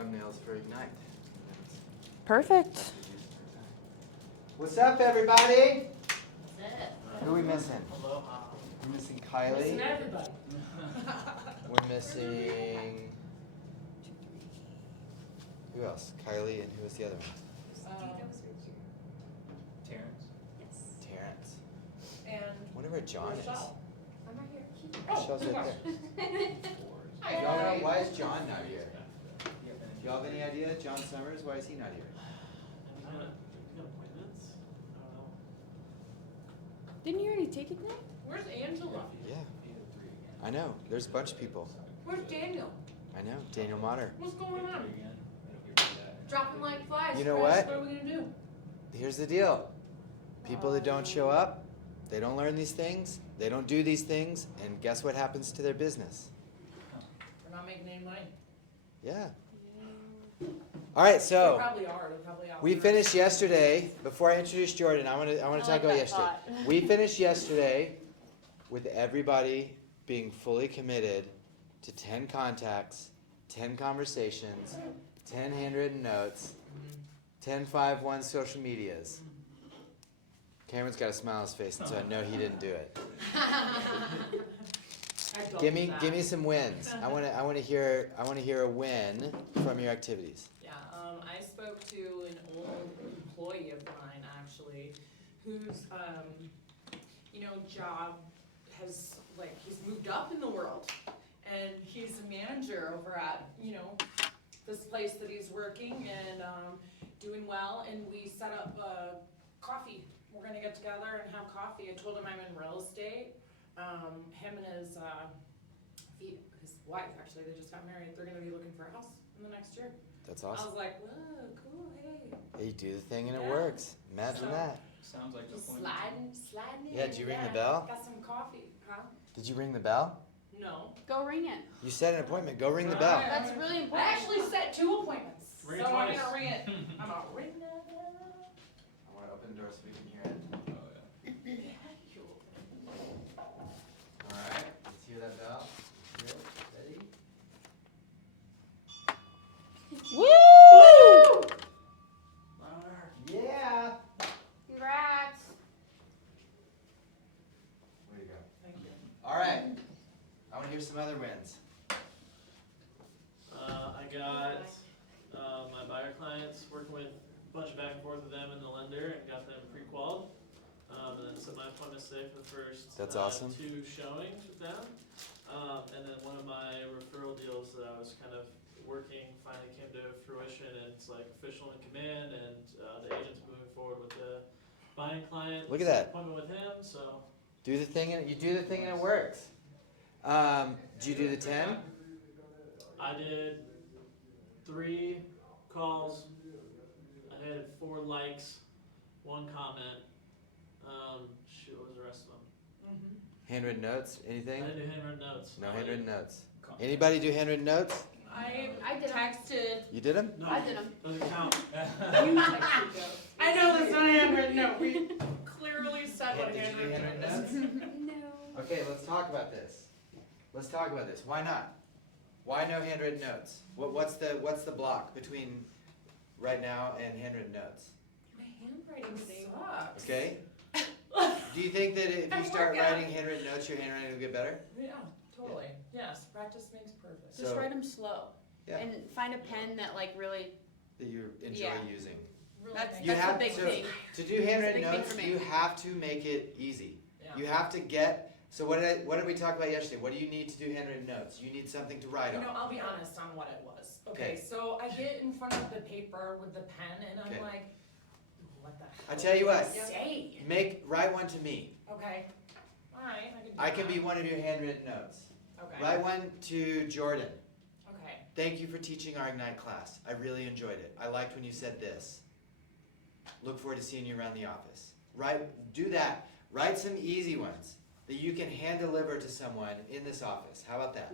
thumbnails for Ignite. Perfect. What's up, everybody? That's it. Who are we missing? Aloha. We're missing Kylie. Missing everybody. We're missing. Who else? Kylie, and who was the other one? Terrence. Terrence. And I wonder where John is. Michelle. I'm right here. Michelle's right there. Hi, Y'all know, Kylie. why is John not here? Y'all have any idea? John Summers, why is he not here? You got appointments? I don't know. Didn't you already take it now? Where's Angela? Yeah. I know. There's a bunch of people. Where's Daniel? I know. Daniel Motter. What's going on? Dropping like flies. You know Chris. what? What are we gonna do? Here's the deal. People that don't show up, they don't learn these things, they don't do these things, and guess what happens to their business? We're not making any money. Yeah. All right, They so probably are. They probably are. we finished yesterday. Before I introduce Jordan, I want to talk like about that yesterday. thought. We finished yesterday with everybody being fully committed to 10 contacts, 10 conversations, 10 handwritten notes, 10 5-1 social medias. Cameron's got a smile on his face, and so I know he didn't do it. Give me some wins. I want to hear a win from your activities. Yeah, I spoke to an old employee of mine actually, whose job has he's moved up in the world, and he's a manager over at this place that he's working and doing well. And we set up coffee. We're gonna get together and have coffee. I told him I'm in real estate. Him and his wife, actually, they just got married. They're gonna be looking for a house in the next year. That's I awesome. was like, whoa, cool, hey. Hey, you do the thing and it Yeah. works. Imagine So- that. Sounds like the Just point. sliding in. Yeah, did you ring the bell? Got some coffee, huh? Did you ring the bell? No. Go ring it. You set an appointment. Go ring the bell. Right. That's really I important. actually set 2 appointments. Ring it so I'm twice. gonna ring it. I'm gonna ring that bell. I want to open the door so we can hear it. All right, let's hear that bell. Let's hear it. Ready? Woo! Louder. Yeah. Congrats. Way to go. Thank you. All right. I want to hear some other wins. I got my buyer clients, working with a bunch of back and forth with them and the lender, and got them pre-qualified. And then set my appointments today for the first That's awesome. 2 showings with them. And then one of my referral deals that I was kind of working finally came to fruition, and it's like official in command, and the agent's moving forward with the buying client. Look at Set that. Appointment with him, so. Do the thing and you do the thing and it works. Did you do the 10? I did 3 calls. I had 4 likes, 1 comment. What was the rest of them? Handwritten notes? Anything? I didn't do handwritten notes. No handwritten notes. Anybody do handwritten notes? I did 'em. texted. You did them? No, I did 'em. doesn't count. You texted Joe. I know that's not a handwritten note. We clearly said what Did you do handwritten handwritten note is. notes? No. Okay, let's talk about this. Why not? Why no handwritten notes? What's the block between right now and handwritten notes? My handwriting sucks. Okay? Do you think that if you start writing handwritten notes, your handwriting will get better? Yeah, totally. Yes, practice makes perfect. Just So- write them slow. Yeah. And find a pen that really. That you enjoy Yeah. using. Really That's makes You that's have a big to- thing. To do handwritten big thing notes, for me. you have to make it easy. Yeah. You have to get. So what did we talk about yesterday? What do you need to do handwritten notes? You need something to write on. I'll be honest on what it was. Okay. Okay, so I get in front of the paper with the pen and I'm Okay. like, what the hell? I tell you do I what. say? Write one to me. Okay. Alright, I can do I can that. be one of your handwritten notes. Okay. Write one to Jordan. Okay. Thank you for teaching our Ignite class. I really enjoyed it. I liked when you said this. Look forward to seeing you around the office. Do that. Write some easy ones that you can hand deliver to someone in this office. How about that?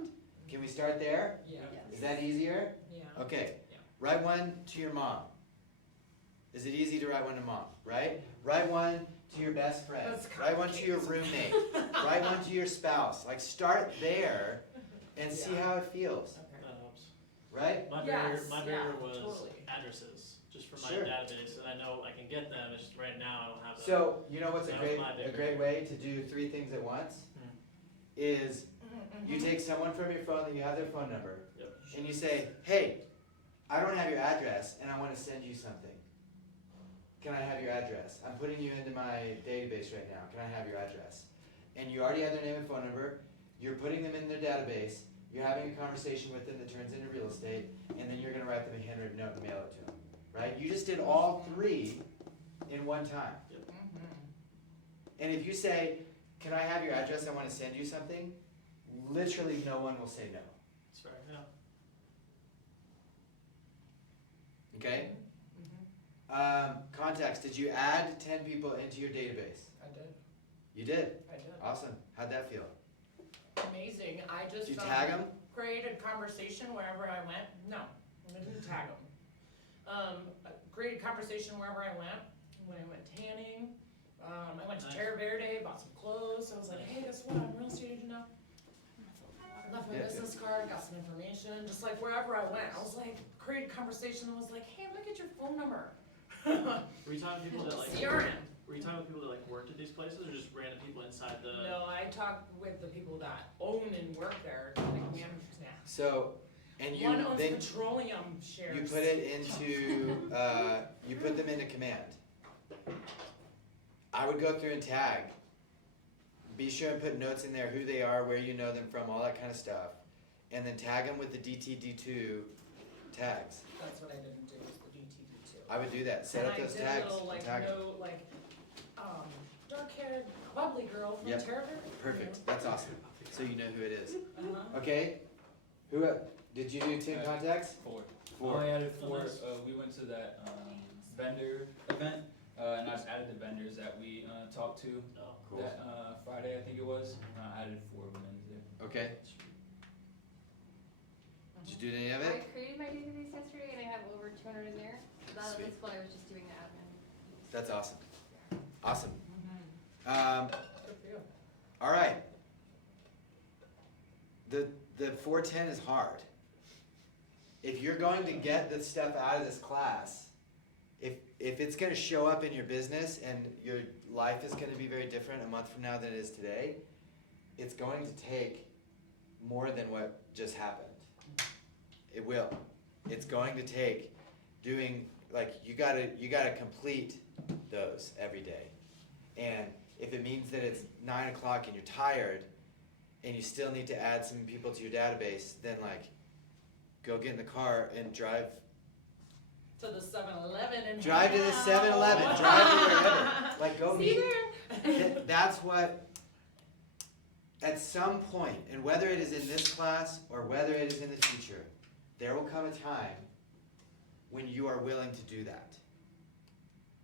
Can we start there? Yeah. Is that easier? Yeah. Okay. Yeah. Write one to your mom. Is it easy to write one to mom, right? Write one to your best friend. That's Write one to your complicated. roommate. Write one to your spouse. Like start there and see Yeah. how it feels. Okay. That helps. right? My Yes, barrier yeah, was totally. addresses, just for my Sure. database, and I know I can get them, it's just right now I don't have them. So, you know what's That was my big a great way to do 3 things at once? Is you take someone from your phone that you have their phone number, Yep. and you say, hey, I don't have your address and I want to send you something. Can I have your address? I'm putting you into my database right now. Can I have your address? And you already have their name and phone number. You're putting them in their database. You're having a conversation with them that turns into real estate, and then you're going to write them a handwritten note and mail it to them. Right? You just did all 3 in one time. And if you say, can I have your address? I want to send you something. Literally no one will say no. That's fair, yeah. Okay? Contacts. Did you add 10 people into your database? I did. You did. I did. Awesome. How'd that feel? Amazing. I just Did you tag them? created conversation wherever I went. No, I didn't tag them. Created conversation wherever I went. When I went tanning, I went to Nice. Terra Verde, bought some clothes. I was like, hey, guess what? I'm a real estate agent now. I left my Yeah, business card, got some information. Just like wherever I went, I was like, created conversation and was like, hey, look at your phone number. Were you talking to people that like, CRM. were you talking with people that like worked at these places, or just random people inside the? No, I talked with the people that own and work there. Like managers now. So, and you One owns then petroleum shares. you put it into you put them into command. I would go through and tag. Be sure and put notes in there, who they are, where you know them from, all that kind of stuff, and then tag them with the DTD2 tags. That's what I didn't do, was the DTD2. I would do that. Set up those And I tags. did a little, like, and tag 'em. note, like, dark-haired, bubbly girl from Yep. Terra Verde. Perfect. That's awesome. So you know who it is. Uh-huh. Okay. Who did you do 10 contacts? 4. 4. I added Oh, 4. nice. We went to that vendor event, and I just added the vendors that we talked to Oh, Cool. that Friday, I think it was. I added 4 of them into there. Okay. Did you do any of I it? created my database yesterday and I have over 200 in there. So that, Sweet. that's what I was just doing the admin. That's awesome. Awesome. Good for you. All right. The 410 is hard. If you're going to get the stuff out of this class, if it's going to show up in your business and your life is going to be very different a month from now than it is today, it's going to take more than what just happened. It will. It's going to take doing, like, you gotta complete those every day. And if it means that it's 9 o'clock and you're tired and you still need to add some people to your database, then like go get in the car and drive To the 7-Eleven and to the hang out. 7-Eleven, drive to wherever. Like go See meet. there? That's what, at some point, and whether it is in this class or whether it is in the future, there will come a time when you are willing to do that,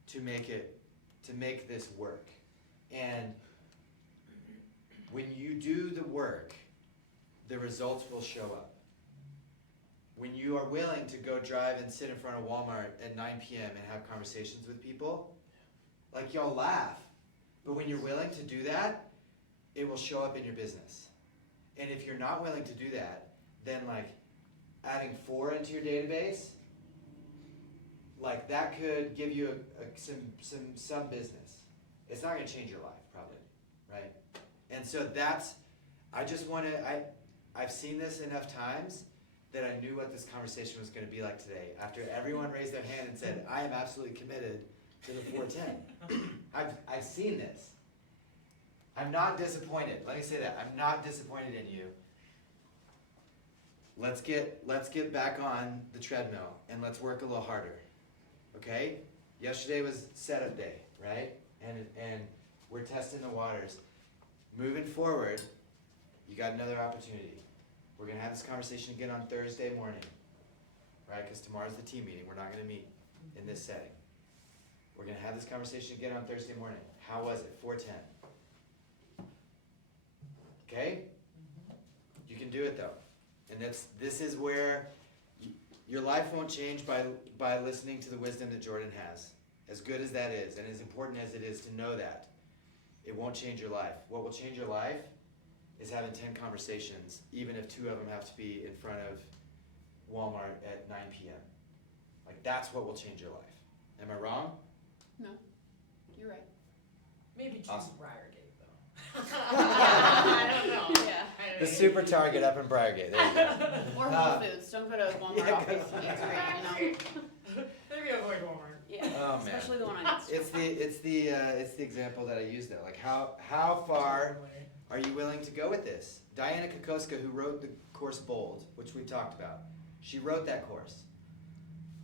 to make this work. And when you do the work, the results will show up. When you are willing to go drive and sit in front of Walmart at 9 p.m. and have conversations with people, like y'all laugh, but when you're willing to do that, it will show up in your business. And if you're not willing to do that, then like adding 4 into your database, like that could give you some business. It's not going to change your life, probably, right? And so I've seen this enough times that I knew what this conversation was going to be like today. After everyone raised their hand and said, I am absolutely committed to the 410. I've seen this. I'm not disappointed. Let me say that. I'm not disappointed in you. Let's get back on the treadmill and let's work a little harder. Okay? Yesterday was setup day, right? And we're testing the waters. Moving forward, you got another opportunity. We're gonna have this conversation again on Thursday morning, right? Because tomorrow's the team meeting. We're not gonna meet in this setting. We're gonna have this conversation again on Thursday morning. How was it? 410. Okay? You can do it though. And this is where your life won't change by listening to the wisdom that Jordan has. As good as that is, and as important as it is to know that, it won't change your life. What will change your life is having 10 conversations, even if 2 of them have to be in front of Walmart at 9 p.m. Like, that's what will change your life. Am I wrong? No, you're right. Maybe choose Awesome. Briargate though. I don't know. Yeah. The Super Target up in Briargate. There you go. Or Whole Foods. Don't go to Walmart Yeah, off go- of Main Street, you know. Maybe avoid Walmart. Yeah. Oh, man. Especially the one on It's the example that I use though. Like, how far are you willing to go with this? Diana Kokoska, who wrote the course Bold, which we talked about, she wrote that course.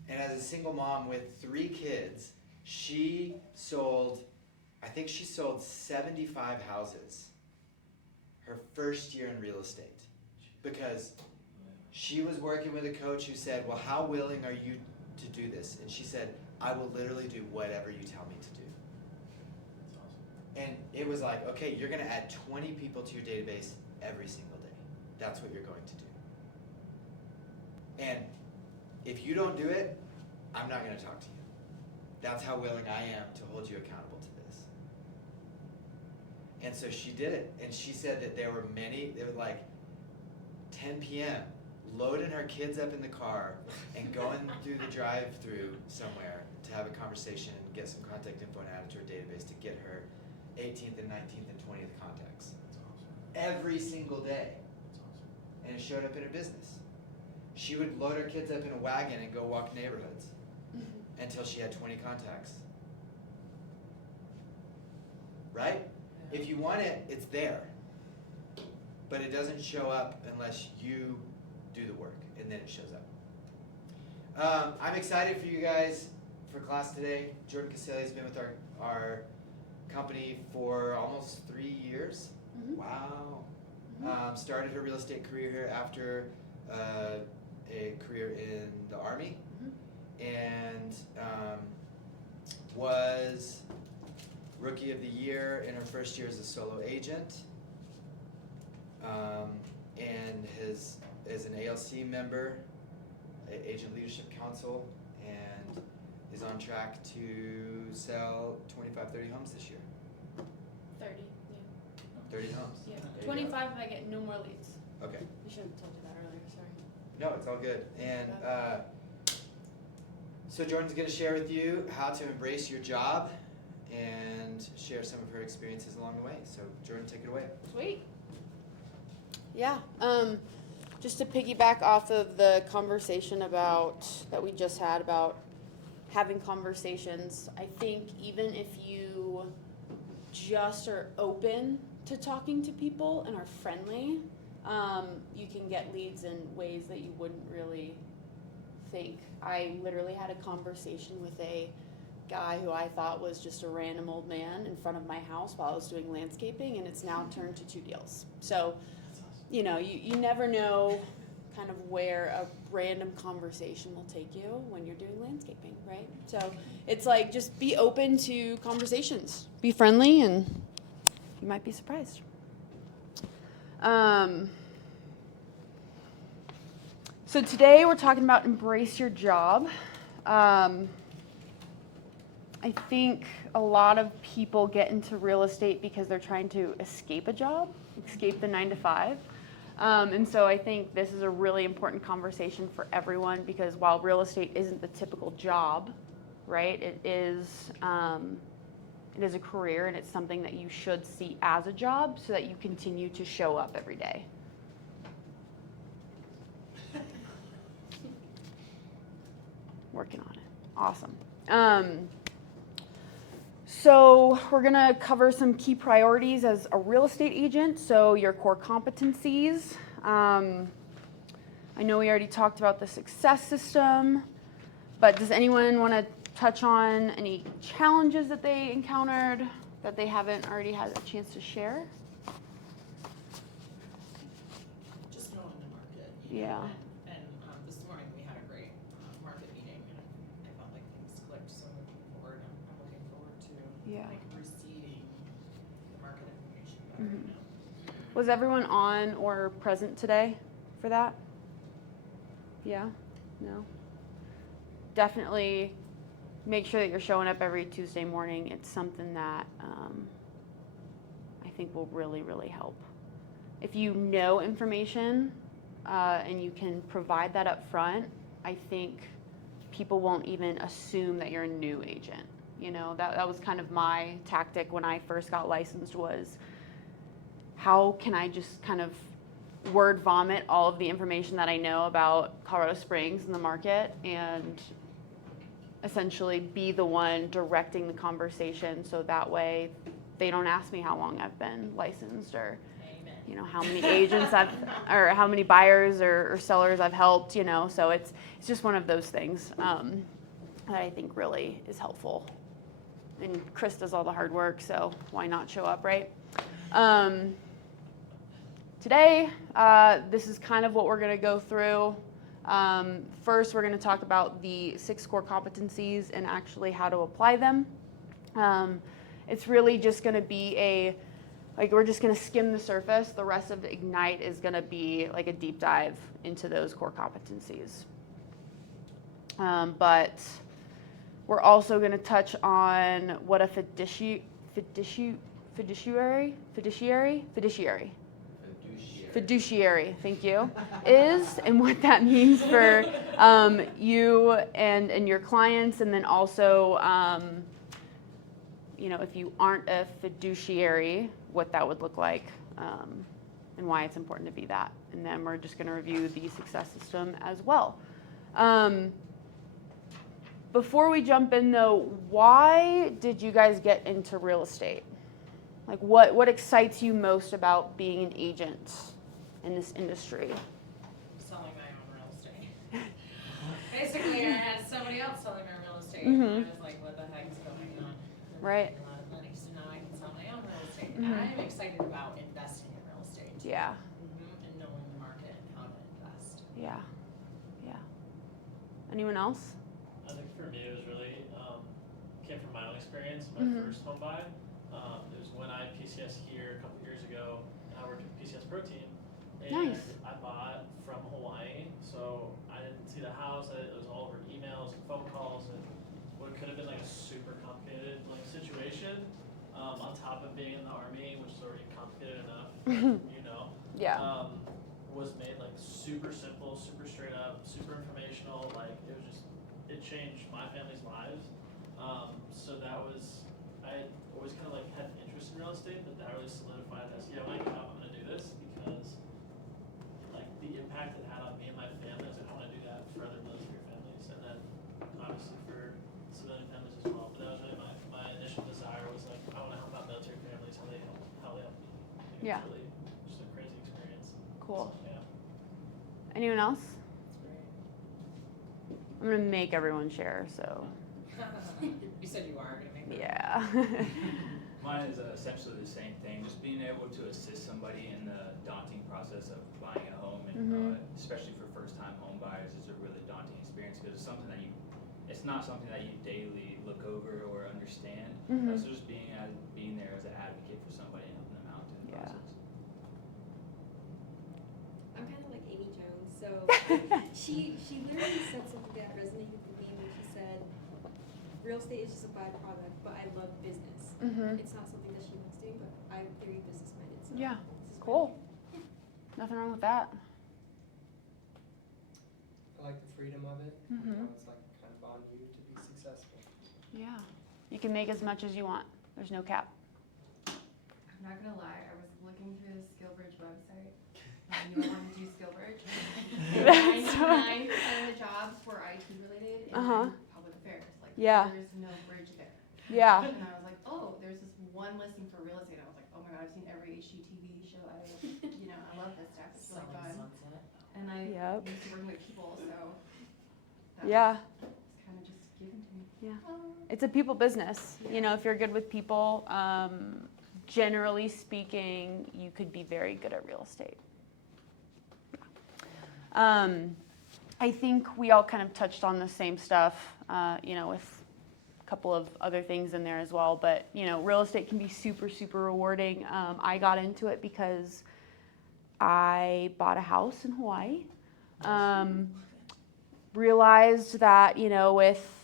And as a single mom with 3 kids, she sold 75 houses her first year in real estate. Because she was working with a coach who said, well, how willing are you to do this? And she said, I will literally do whatever you tell me to do. That's awesome. And it was like, okay, you're going to add 20 people to your database every single day. That's what you're going to do. And if you don't do it, I'm not going to talk to you. That's how willing I am to hold you accountable to this. And so she did it. And she said that there were like 10 p.m., loading her kids up in the car and going through the drive-through somewhere to have a conversation and get some contact info and add it to her database to get her 18th and 19th and 20th contacts. That's awesome. Every single day. That's awesome. And it showed up in her business. She would load her kids up in a wagon and go walk neighborhoods until she had 20 contacts. Right? If you want it, it's there. But it doesn't show up unless you do the work, and then it shows up. I'm excited for you guys for class today. Jordan Cassalia has been with our company for almost 3 years. Mhm. Wow. Mhm. Started her real estate career here after a career in the Army, and was Rookie of the Year in her first year as a solo agent, and is an ALC member, Agent Leadership Council, and is on track to sell 25-30 homes this year. 30, yeah. 30 homes. Yeah. There you go. 25 if I get no more leads. Okay. I should have told you that earlier, sorry. No, it's all good. And so Jordan's going to share with you how to embrace your job and share some of her experiences along the way. So Jordan, take it away. Sweet. Yeah. Just to piggyback off of the conversation that we just had about having conversations, I think even if you just are open to talking to people and are friendly, you can get leads in ways that you wouldn't really think. I literally had a conversation with a guy who I thought was just a random old man in front of my house while I was doing landscaping, and it's now turned to 2 deals. So, you know, you never know kind of where a random conversation will take you when you're doing landscaping, right? So it's like, just be open to conversations. Be friendly, and you might be surprised. So today we're talking about embrace your job. I think a lot of people get into real estate because they're trying to escape a job, escape the 9 to 5. And so I think this is a really important conversation for everyone, because while real estate isn't the typical job, right, it is a career, and it's something that you should see as a job so that you continue to show up every day. Working on it. Awesome. So we're gonna cover some key priorities as a real estate agent. So your core competencies. I know we already talked about the success system, but does anyone want to touch on any challenges that they encountered that they haven't already had a chance to share? Just knowing the market. Yeah. And this morning we had a great market meeting, and I felt like things clicked, so moving forward, I'm looking forward to like receiving the market information better now. Was everyone on or present today for that? Yeah? No? Definitely make sure that you're showing up every Tuesday morning. It's something that I think will really, really help. If you know information and you can provide that up front, I think people won't even assume that you're a new agent. You know, that was kind of my tactic when I first got licensed, was how can I just kind of word vomit all of the information that I know about Colorado Springs and the market, and essentially be the one directing the conversation, so that way they don't ask me how long I've been licensed, or you know, how many agents or how many buyers or sellers I've helped, you know. So it's just one of those things that I think really is helpful. And Chris does all the hard work, so why not show up, right? Today, this is kind of what we're going to go through. First, we're going to talk about the 6 core competencies and actually how to apply them. It's really just going to be we're just going to skim the surface. The rest of Ignite is going to be like a deep dive into those core competencies. But we're also going to touch on what a fiduciary, thank you, is, and what that means for you and your clients, and then also, you know, if you aren't a fiduciary, what that would look like, and why it's important to be that. And then we're just going to review the success system as well. Before we jump in, though, why did you guys get into real estate? Like, what excites you most about being an agent in this industry? Selling my own real estate. Basically, I had somebody else selling my real estate, Mhm. and I was like, what the heck is going on? I'm Right. making a lot of money, so now I can sell my own real estate. Mhm. And I'm excited about investing in real estate. Yeah, And knowing the market and how to invest. yeah, yeah. Anyone else? I think for me, it was really, came from my own experience, my Mhm. first home buy. It was when I PCS here a couple years ago. I worked with PCS Protein. And Nice. I bought from Hawaii, so I didn't see the house. It was all over emails and phone calls, and what could have been like a super complicated like situation, on top of being in the Army, which is already complicated enough, you know. Yeah. Was made like super simple, super straight up, super informational. Like it changed my family's lives. So that was, I always kind of like had an interest in real estate, but that really solidified as, yeah, when I get out, I'm gonna do this, because like the impact it had on me and my family, I was like, I wanna do that for other military families, and then obviously for civilian families as well. But that was really my initial desire, was like, I wanna help out military families, how they help me. It Yeah. was really just a crazy experience. Cool. So, yeah. Anyone else? I'm gonna make everyone share, so You said you are gonna make that. yeah. Mine is essentially the same thing, just being able to assist somebody in the daunting process of buying a home, and especially for first-time home buyers, is a really daunting experience, because it's something that it's not something that you daily look over or understand. So just being there as an advocate for somebody and helping them out in the Yeah. process. I'm kind of like Amy Jones, so she literally said something that resonated with me when she said, real estate is just a byproduct, but I love business. It's not something that she wants to do, but I'm very business minded. So Yeah. this is Cool. great. Nothing wrong with that. I like the freedom of it. Mhm. It's like kind of on you to be successful. Yeah. You can make as much as you want. There's no cap. I'm not gonna lie, I was looking through the SkillBridge website. I knew I wanted to do SkillBridge. And 99% of the jobs were IT related and public affairs. Like, Yeah. there's no bridge there. Yeah. And I was like, oh, there's this one listing for real estate. I was like, oh my god, I've seen every HGTV show. I love this stuff. It's really Selling fun. sunset. And I Yep. used to working with people, so that Yeah. was kind of just given to me. Yeah. It's a people business. You know, if you're good with people, generally speaking, you could be very good at real estate. I think we all kind of touched on the same stuff, you know, with a couple of other things in there as well. But, you know, real estate can be super, super rewarding. I got into it because I bought a house in Hawaii. Realized that, you know, with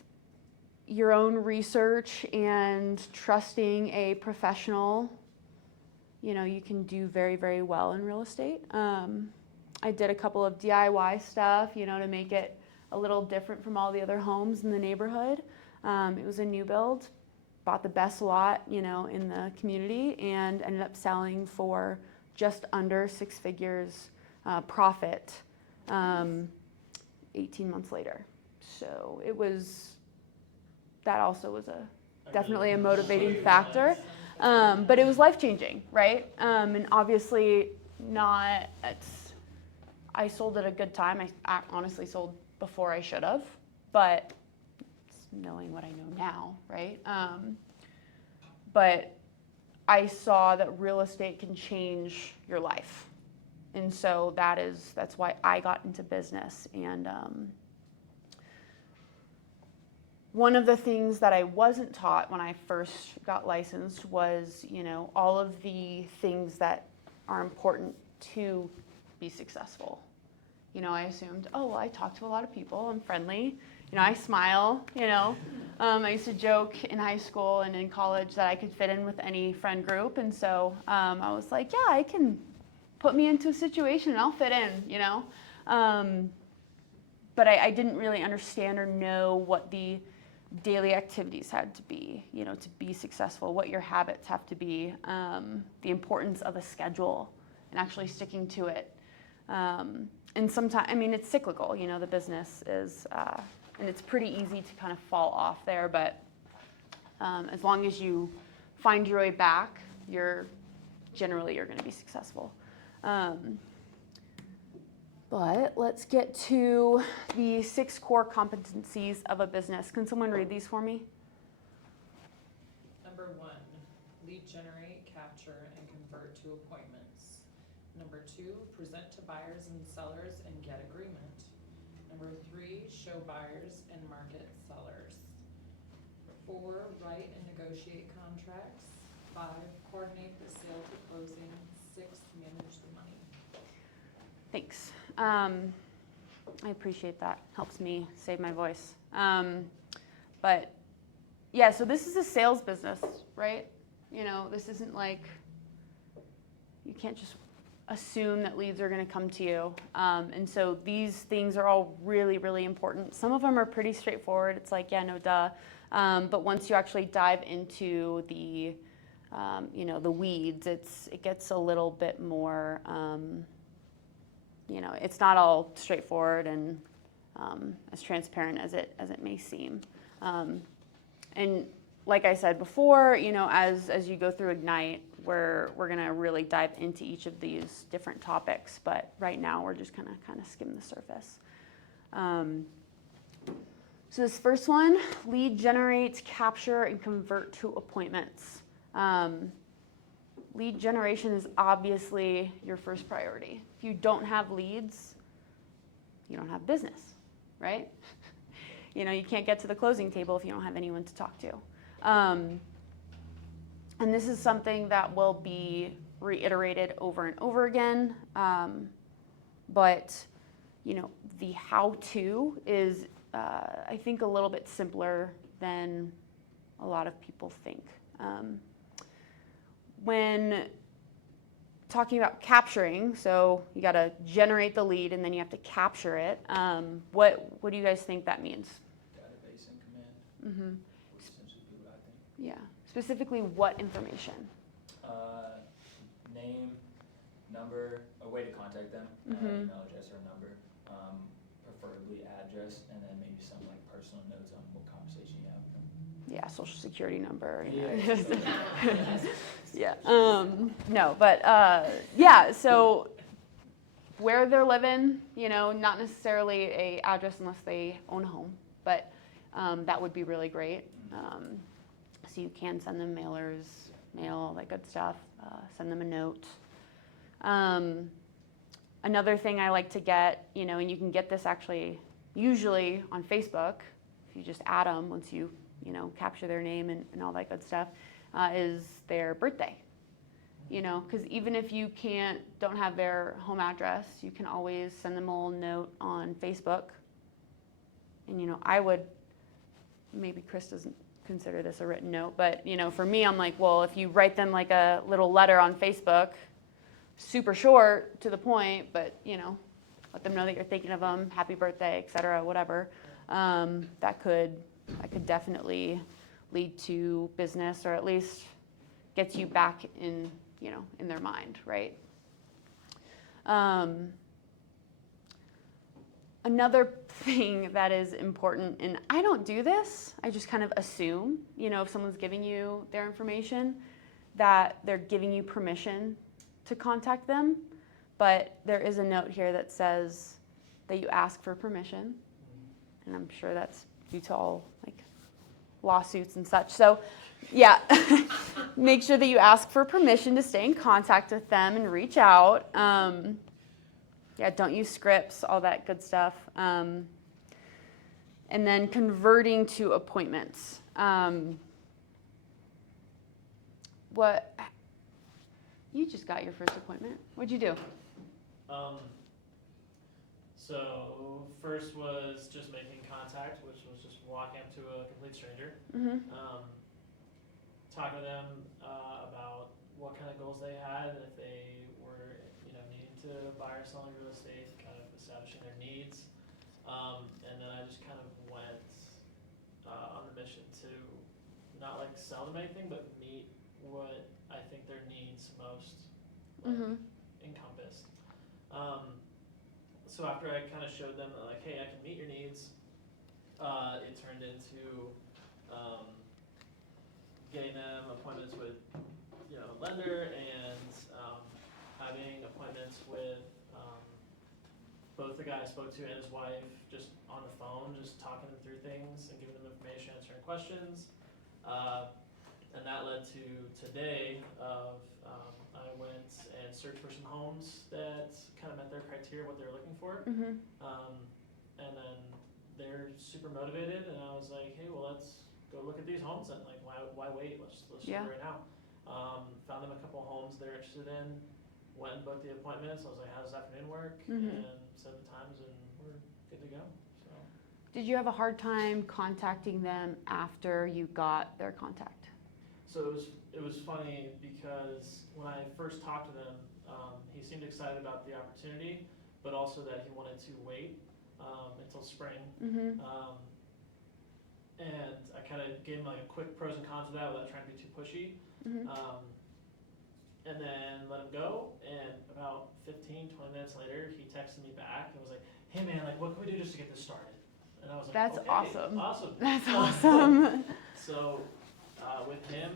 your own research and trusting a professional, you know, you can do very, very well in real estate. I did a couple of DIY stuff, you know, to make it a little different from all the other homes in the neighborhood. It was a new build, bought the best lot, you know, in the community, and ended up selling for just under 6 figures profit 18 months later. So it was, that also was definitely a motivating factor. But it was life-changing, right? And obviously I sold at a good time. I honestly sold before I should have, but knowing what I know now, right? But I saw that real estate can change your life. And so that's why I got into business. And one of the things that I wasn't taught when I first got licensed was, you know, all of the things that are important to be successful. You know, I assumed, oh, well, I talk to a lot of people, I'm friendly, you know, I smile, you know. I used to joke in high school and in college that I could fit in with any friend group, and so I was like, yeah, I can put me into a situation and I'll fit in, you know. But I didn't really understand or know what the daily activities had to be, you know, to be successful, what your habits have to be, the importance of a schedule and actually sticking to it. And sometimes, I mean, it's cyclical, you know, the business is, and it's pretty easy to kind of fall off there, but as long as you find your way back, you're going to be successful. But let's get to the 6 core competencies of a business. Can someone read these for me? Number 1, lead generate, capture, and convert to appointments. Number 2, present to buyers and sellers and get agreement. Number 3, show buyers and market sellers. 4, write and negotiate contracts. 5, coordinate the sale to closing. 6, manage the money. Thanks. I appreciate that. Helps me save my voice. But yeah, so this is a sales business, right? You know, this isn't like, you can't just assume that leads are going to come to you. And so these things are all really, really important. Some of them are pretty straightforward. It's like, yeah, no, duh. But once you actually dive into the, you know, the weeds, it gets a little bit more, you know, it's not all straightforward and as transparent as it may seem. And like I said before, you know, as you go through Ignite, we're gonna really dive into each of these different topics. But right now, we're just gonna kind of skim the surface. So this first one, lead generate, capture, and convert to appointments. Lead generation is obviously your first priority. If you don't have leads, you don't have business, right? You know, you can't get to the closing table if you don't have anyone to talk to. And this is something that will be reiterated over and over again. But, you know, the how-to is, I think, a little bit simpler than a lot of people think. When talking about capturing, so you got to generate the lead and then you have to capture it. What do you guys think that means? Database and command. Mm-hmm. Essentially do what I think. Yeah. Specifically, what information? Name, number, a way to contact them, email address or number, preferably address, and then maybe some like personal notes on what conversation you have with them. Yeah, social security number. Yeah. Yeah. No, but yeah. So where they're living, you know, not necessarily a address unless they own a home, but that would be really great. So you can send them mailers, mail, all that good stuff. Send them a note. Another thing I like to get, you know, and you can get this actually usually on Facebook, if you just add them once you know, capture their name and all that good stuff, is their birthday. You know, because even if you don't have their home address, you can always send them a little note on Facebook. And, you know, I would, maybe Chris doesn't consider this a written note, but, you know, for me, I'm like, well, if you write them like a little letter on Facebook, super short, to the point, but, you know, let them know that you're thinking of them, happy birthday, etc., whatever. That could definitely lead to business, or at least gets you back in, in their mind, right? Another thing that is important, and I don't do this, I just kind of assume, if someone's giving you their information, that they're giving you permission to contact them. But there is a note here that says that you ask for permission, and I'm sure that's due to all lawsuits and such. So yeah, make sure that you ask for permission to stay in contact with them and reach out. Yeah, don't use scripts, all that good stuff. And then converting to appointments. You just got your first appointment. What'd you do? So first was just making contact, which was just walking up to a complete stranger, talking to them about what kind of goals they had, if they were, needing to buy or selling real estate, kind of establishing their needs, and then I just kind of went on the mission to not sell them anything, but meet what I think their needs most encompassed. So after I kind of showed them that hey, I can meet your needs, it turned into getting them appointments with lender, and having appointments with both the guy I spoke to and his wife, just on the phone, just talking them through things and giving them information, answering questions. And that led to today of I went and searched for some homes that kind of met their criteria, what they were looking for. And then they're super motivated, and I was like, hey, well, let's go look at these homes and why wait? Let's do it right now. Found them a couple of homes they're interested in, went and booked the appointments. I was like, how does this afternoon work? And set the times, and we're good to go. So. Did you have a hard time contacting them after you got their contact? So it was funny because when I first talked to them, he seemed excited about the opportunity, but also that he wanted to wait until spring. And I kind of gave him a quick pros and cons of that without trying to be too pushy. And then let him go, and about 15, 20 minutes later, he texted me back and was like, hey man, what can we do just to get this started? And I was like, That's okay, awesome. Awesome. That's awesome. So with him,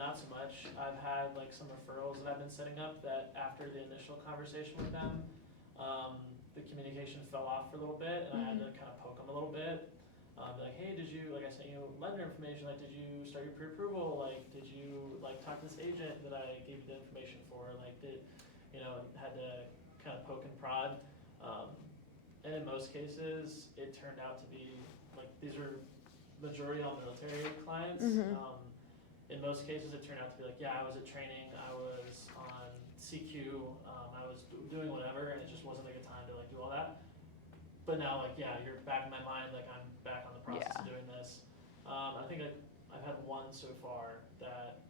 not so much. I've had some referrals that I've been setting up that after the initial conversation with them, the communication fell off for a little bit, and I had to kind of poke them a little bit. Be like, hey, did you, I sent you lender information, did you start your pre-approval, did you, talk to this agent that I gave you the information for, had to kind of poke and prod. And in most cases, it turned out to be, these are majority all military clients. In most cases, it turned out to be yeah, I was at training, I was on CQ, I was doing whatever, and it just wasn't a good time to do all that. But now, yeah, you're back in my mind, I'm back on the process of doing this. I think I've had one so far that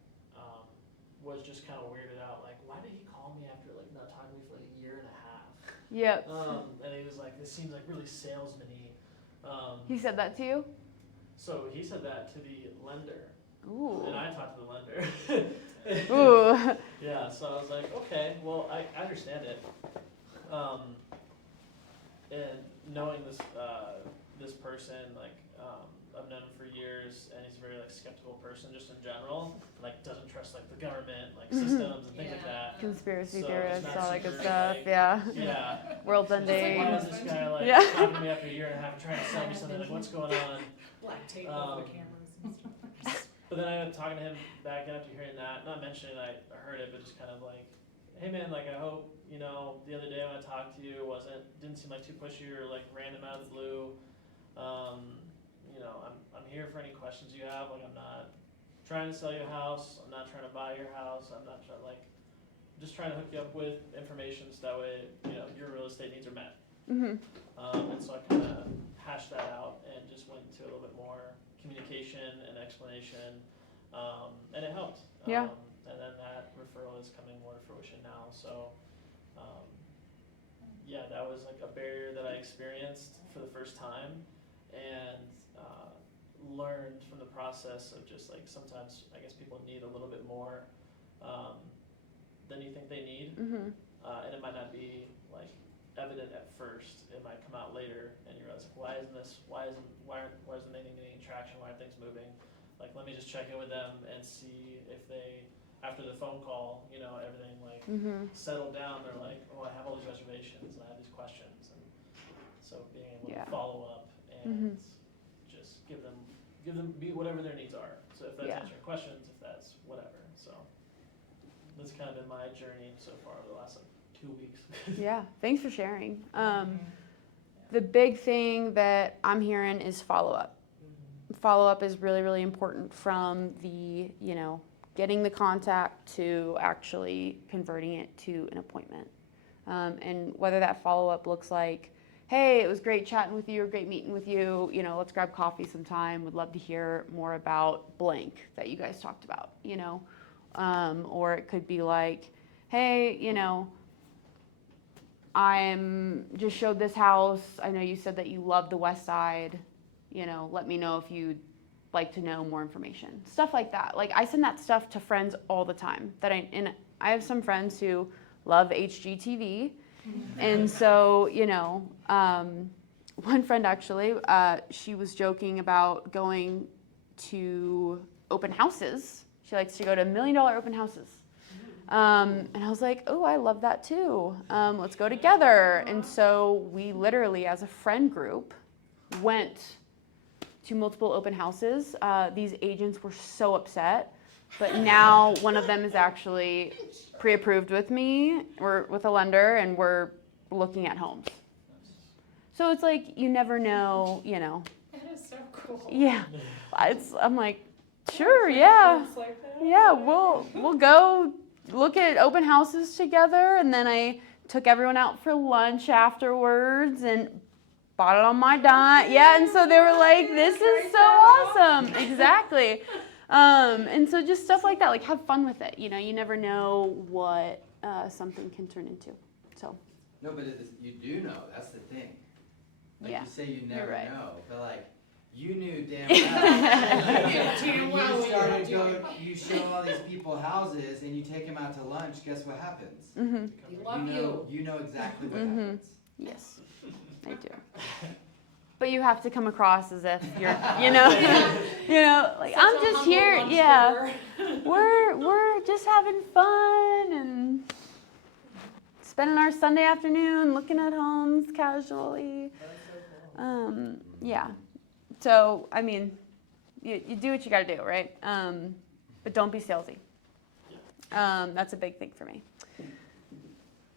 was just kind of weirded out, why did he call me after not talking to me for a year and a half? Yep. And he was this seems really salesman-y. He said that to you? So he said that to the lender. Ooh. And I talked to the lender. Ooh. Yeah, so I was like, okay, well, I understand it. And knowing this person, I've known him for years, and he's a very skeptical person just in general, doesn't trust the government, systems and things like that. Conspiracy So theorists, it's not all that good super, stuff, yeah. Yeah. World's It's ending. why is this guy Yeah. talking to me after a year and a half and trying to sell me something? What's going on? Black tape over the cameras and stuff. But then I ended up talking to him back after hearing that, not mentioning I heard it, but just kind of hey man, I hope, the other day when I talked to you didn't seem too pushy or random out of the blue. I'm here for any questions you have. I'm not trying to sell you a house. I'm not trying to buy your house. I'm not trying just trying to hook you up with information so that way, your real estate needs are met. And so I kind of hashed that out and just went into a little bit more communication and explanation, and it helped. Yeah. And then that referral is coming more to fruition now. So, yeah, that was like a barrier that I experienced for the first time, and learned from the process of just like sometimes I guess people need a little bit more than you think they need, Mm-hmm. and it might not be like evident at first. It might come out later, and you realize like, why isn't anything getting traction? Why aren't things moving? Like, let me just check in with them and see if they, after the phone call, you know, everything like settled down. They're like, oh, I have all these reservations and I have these questions, and so being able Yeah. to follow up and just give them be whatever their needs are. So if that's answering questions, if that's whatever. So that's kind of been my journey so far over the last like 2 weeks. Yeah, thanks for sharing. The big thing that I'm hearing is follow-up. Follow-up is really, really important, from the, you know, getting the contact to actually converting it to an appointment. And whether that follow-up looks like, hey, it was great chatting with you, or great meeting with you, you know, let's grab coffee sometime, would love to hear more about blank that you guys talked about, you know. Or it could be like, hey, you know, I'm just showed this house. I know you said that you love the West Side. You know, let me know if you'd like to know more information. Stuff like that. Like, I send that stuff to friends all the time. And I have some friends who love HGTV. And so, you know, one friend actually, she was joking about going to open houses. She likes to go to $1 million open houses. And I was like, oh, I love that too. Let's go together. And so we literally, as a friend group, went to multiple open houses. These agents were so upset, but now one of them is actually pre-approved with me, or with a lender, and we're looking at homes. So it's like, you never know, you know. That is so cool. Yeah, I'm like, sure, yeah. Yeah, we'll go look at open houses together. And then I took everyone out for lunch afterwards and bought it on my dime. Yeah, and so they were like, this is so awesome. Exactly. And so just stuff like that, like, have fun with it. You know, you never know what something can turn into. So. No, but you do know. That's the thing. Like, Yeah, you say you you're never right. know, but like, you knew damn well. You show all these people houses and you take them out to lunch. Guess what happens? Mm-hmm. They love you. You know exactly what happens. Yes, I do. But you have to come across as if you're, you know, you know, like, Such I'm a just humble here. lunch Yeah, giver. we're just having fun and spending our Sunday afternoon looking at homes casually. Yeah. So, I mean, you do what you got to do, right? But don't be salesy. That's a big thing for me.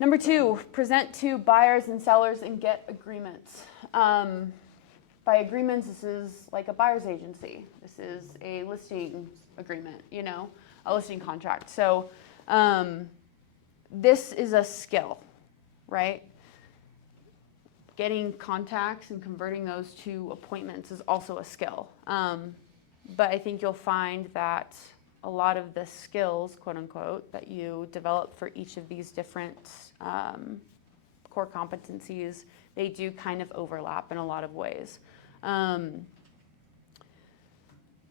Number 2, present to buyers and sellers and get agreements. By agreements, this is like a buyer's agency. This is a listing agreement, you know, a listing contract. So this is a skill, right? Getting contacts and converting those to appointments is also a skill. But I think you'll find that a lot of the skills, quote unquote, that you develop for each of these different core competencies, they do kind of overlap in a lot of ways.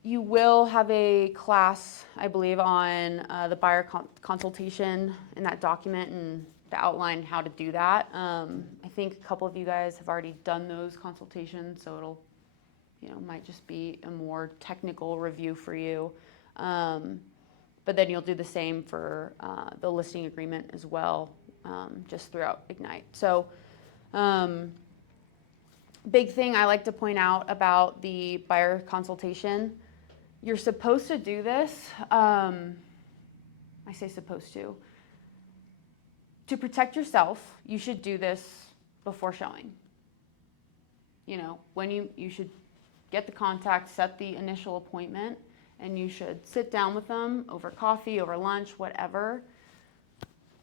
You will have a class, I believe, on the buyer consultation in that document, and to outline how to do that. I think a couple of you guys have already done those consultations, so it'll, you know, might just be a more technical review for you. But then you'll do the same for the listing agreement as well, just throughout Ignite. So big thing I like to point out about the buyer consultation, you're supposed to do this. I say supposed to. To protect yourself, you should do this before showing. You know, when you should get the contact, set the initial appointment, and you should sit down with them over coffee, over lunch, whatever.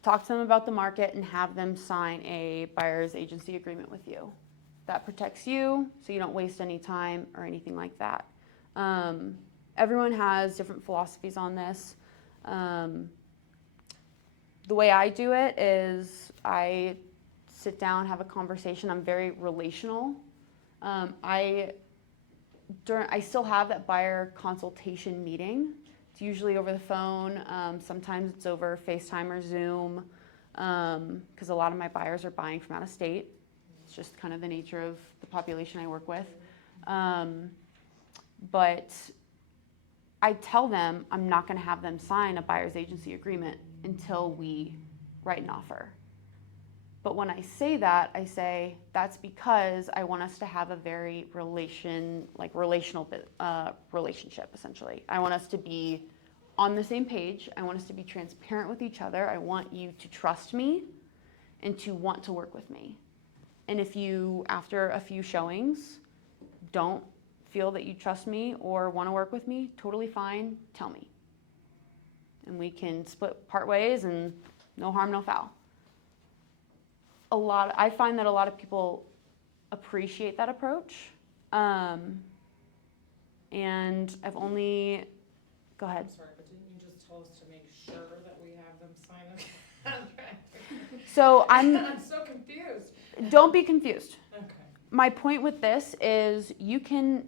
Talk to them about the market and have them sign a buyer's agency agreement with you. That protects you, so you don't waste any time or anything like that. Everyone has different philosophies on this. The way I do it is I sit down, have a conversation. I'm very relational. I still have that buyer consultation meeting. It's usually over the phone. Sometimes it's over FaceTime or Zoom, because a lot of my buyers are buying from out of state. It's just kind of the nature of the population I work with. But I tell them I'm not going to have them sign a buyer's agency agreement until we write an offer. But when I say that, I say that's because I want us to have a very relational relationship, essentially. I want us to be on the same page. I want us to be transparent with each other. I want you to trust me and to want to work with me. And if you, after a few showings, don't feel that you trust me or want to work with me, totally fine, tell me. And we can split part ways and no harm, no foul. I find that a lot of people appreciate that approach. And I've only, go ahead. I'm sorry, but didn't you just tell us to make sure that we have them sign a contract? So I'm so confused. don't be confused. Okay. My point with this is you can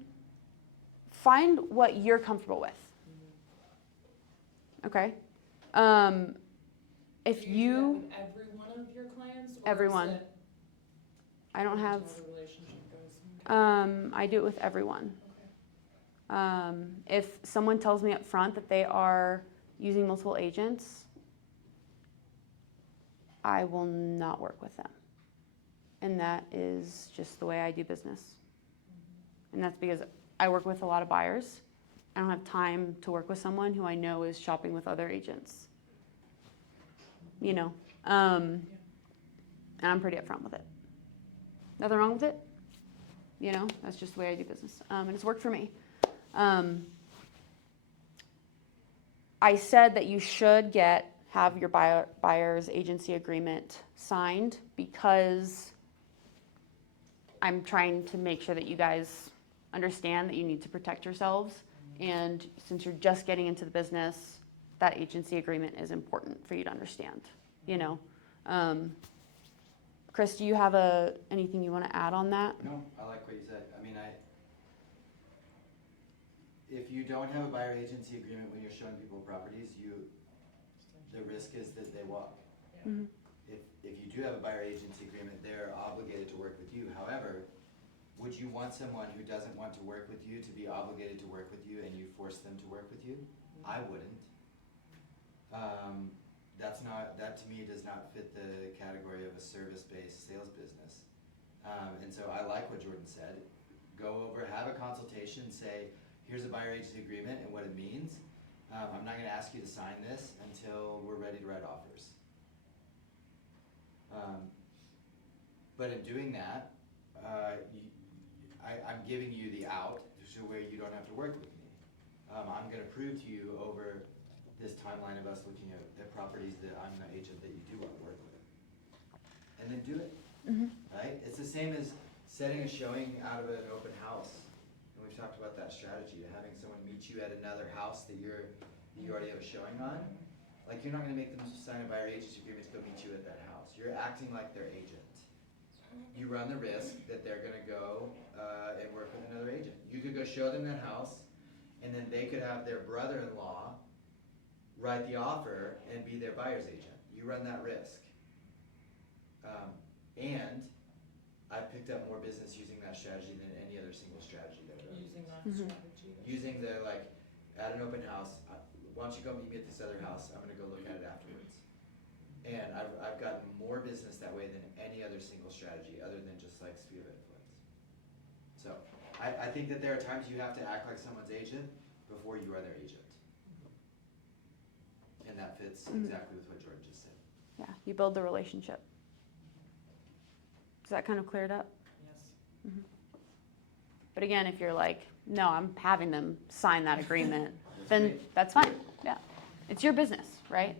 find what you're comfortable with. Okay? If Do you do that you, with every one of your clients? Or Everyone. Is it I don't have, how the relationship goes? I do it with everyone. Okay. If someone tells me up front that they are using multiple agents, I will not work with them. And that is just the way I do business. And that's because I work with a lot of buyers. I don't have time to work with someone who I know is shopping with other agents. You know, and I'm pretty upfront with it. Nothing wrong with it. You know, that's just the way I do business. And it's worked for me. I said that you should have your buyer's agency agreement signed because I'm trying to make sure that you guys understand that you need to protect yourselves. And since you're just getting into the business, that agency agreement is important for you to understand, you know. Chris, do you have anything you want to add on that? No, I like what you said. I mean, if you don't have a buyer agency agreement when you're showing people properties, the risk is that they walk. Yeah. Mhm. If you do have a buyer agency agreement, they're obligated to work with you. However, would you want someone who doesn't want to work with you to be obligated to work with you and you force them to work with you? I wouldn't. That to me does not fit the category of a service-based sales business. And so I like what Jordan said. Go over, have a consultation, say, here's a buyer agency agreement and what it means. I'm not gonna ask you to sign this until we're ready to write offers. But in doing that, I'm giving you the out to where you don't have to work with me. I'm gonna prove to you over this timeline of us looking at properties that I'm the agent that you do want to work with. And then do it, right? It's the same as setting a showing out of an open house. And we've talked about that strategy, having someone meet you at another house that you already have a showing on. Like, you're not gonna make them sign a buyer agency agreement to go meet you at that house. You're acting like their agent. You run the risk that they're gonna go and work with another agent. You could go show them that house, and then they could have their brother-in-law write the offer and be their buyer's agent. You run that risk. And I've picked up more business using that strategy than any other single strategy that I've ever Using that Mhm. strategy. using the, like, at an open house, why don't you go meet me at this other house, I'm gonna go look at it afterwards. And I've gotten more business that way than any other single strategy, other than just like sphere of influence. So, I think that there are times you have to act like someone's agent before you are their agent. And that fits exactly with what Jordan just said. Yeah, you build the relationship. Does that kind of clear it up? Yes. But again, if you're like, no, I'm having them sign that agreement, then great. that's fine. Yeah, it's your business, right?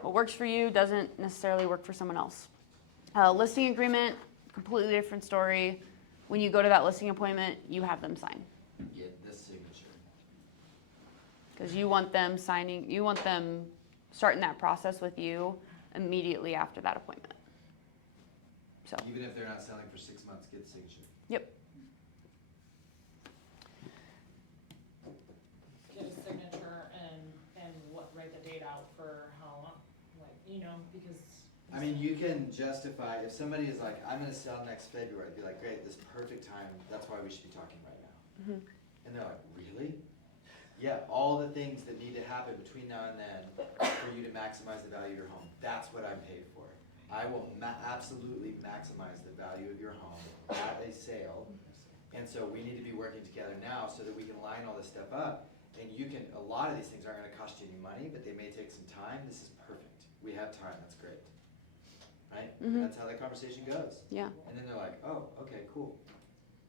What works for you doesn't necessarily work for someone else. Listing agreement, completely different story. When you go to that listing appointment, you have them sign. Get the signature. Because you want them starting that process with you immediately after that appointment. So, Even if they're not selling for 6 months, get the signature. Get a signature and write the date out for how long, like, because. I mean, you can justify, if somebody is like, I'm gonna sell next February, be like, great, this is perfect time, that's why we should be talking right now. Mhm. And they're like, really? Yeah, all the things that need to happen between now and then for you to maximize the value of your home, that's what I'm paid for. I will absolutely maximize the value of your home at a sale. And so we need to be working together now so that we can line all this stuff up. And a lot of these things aren't gonna cost you any money, but they may take some time. This is perfect. We have time, that's great. Right? Mhm. That's how that conversation goes. yeah. And then they're like, oh, okay, cool.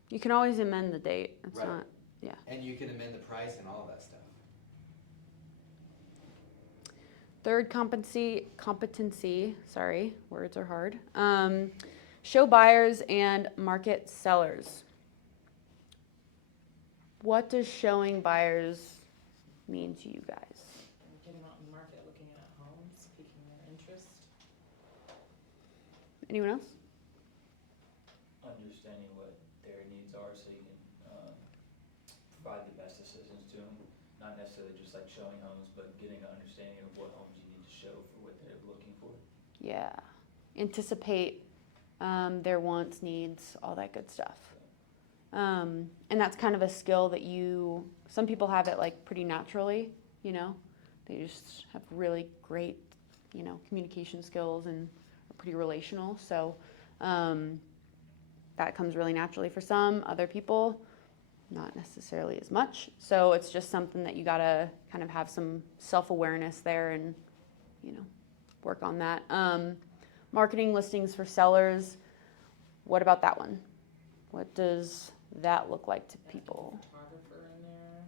You can always amend the date. It's Right. not. And you can amend the price and all of that stuff. Third competency, sorry, words are hard. Show buyers and market sellers. What does showing buyers mean to you guys? Getting out in the market, looking at homes, piquing their interest. Anyone else? Understanding what their needs are so you can provide the best assistance to them. Not necessarily just like showing homes, but getting an understanding of what homes you need to show for what they're looking for. Yeah. Anticipate their wants, needs, all that good stuff. And that's kind of a skill that some people have it like pretty naturally, they just have really great, communication skills and are pretty relational. So that comes really naturally for some. Other people, not necessarily as much. So it's just something that you gotta kind of have some self-awareness there and, work on that. Marketing listings for sellers. What about that one? What does that look like to people? Photographer in there,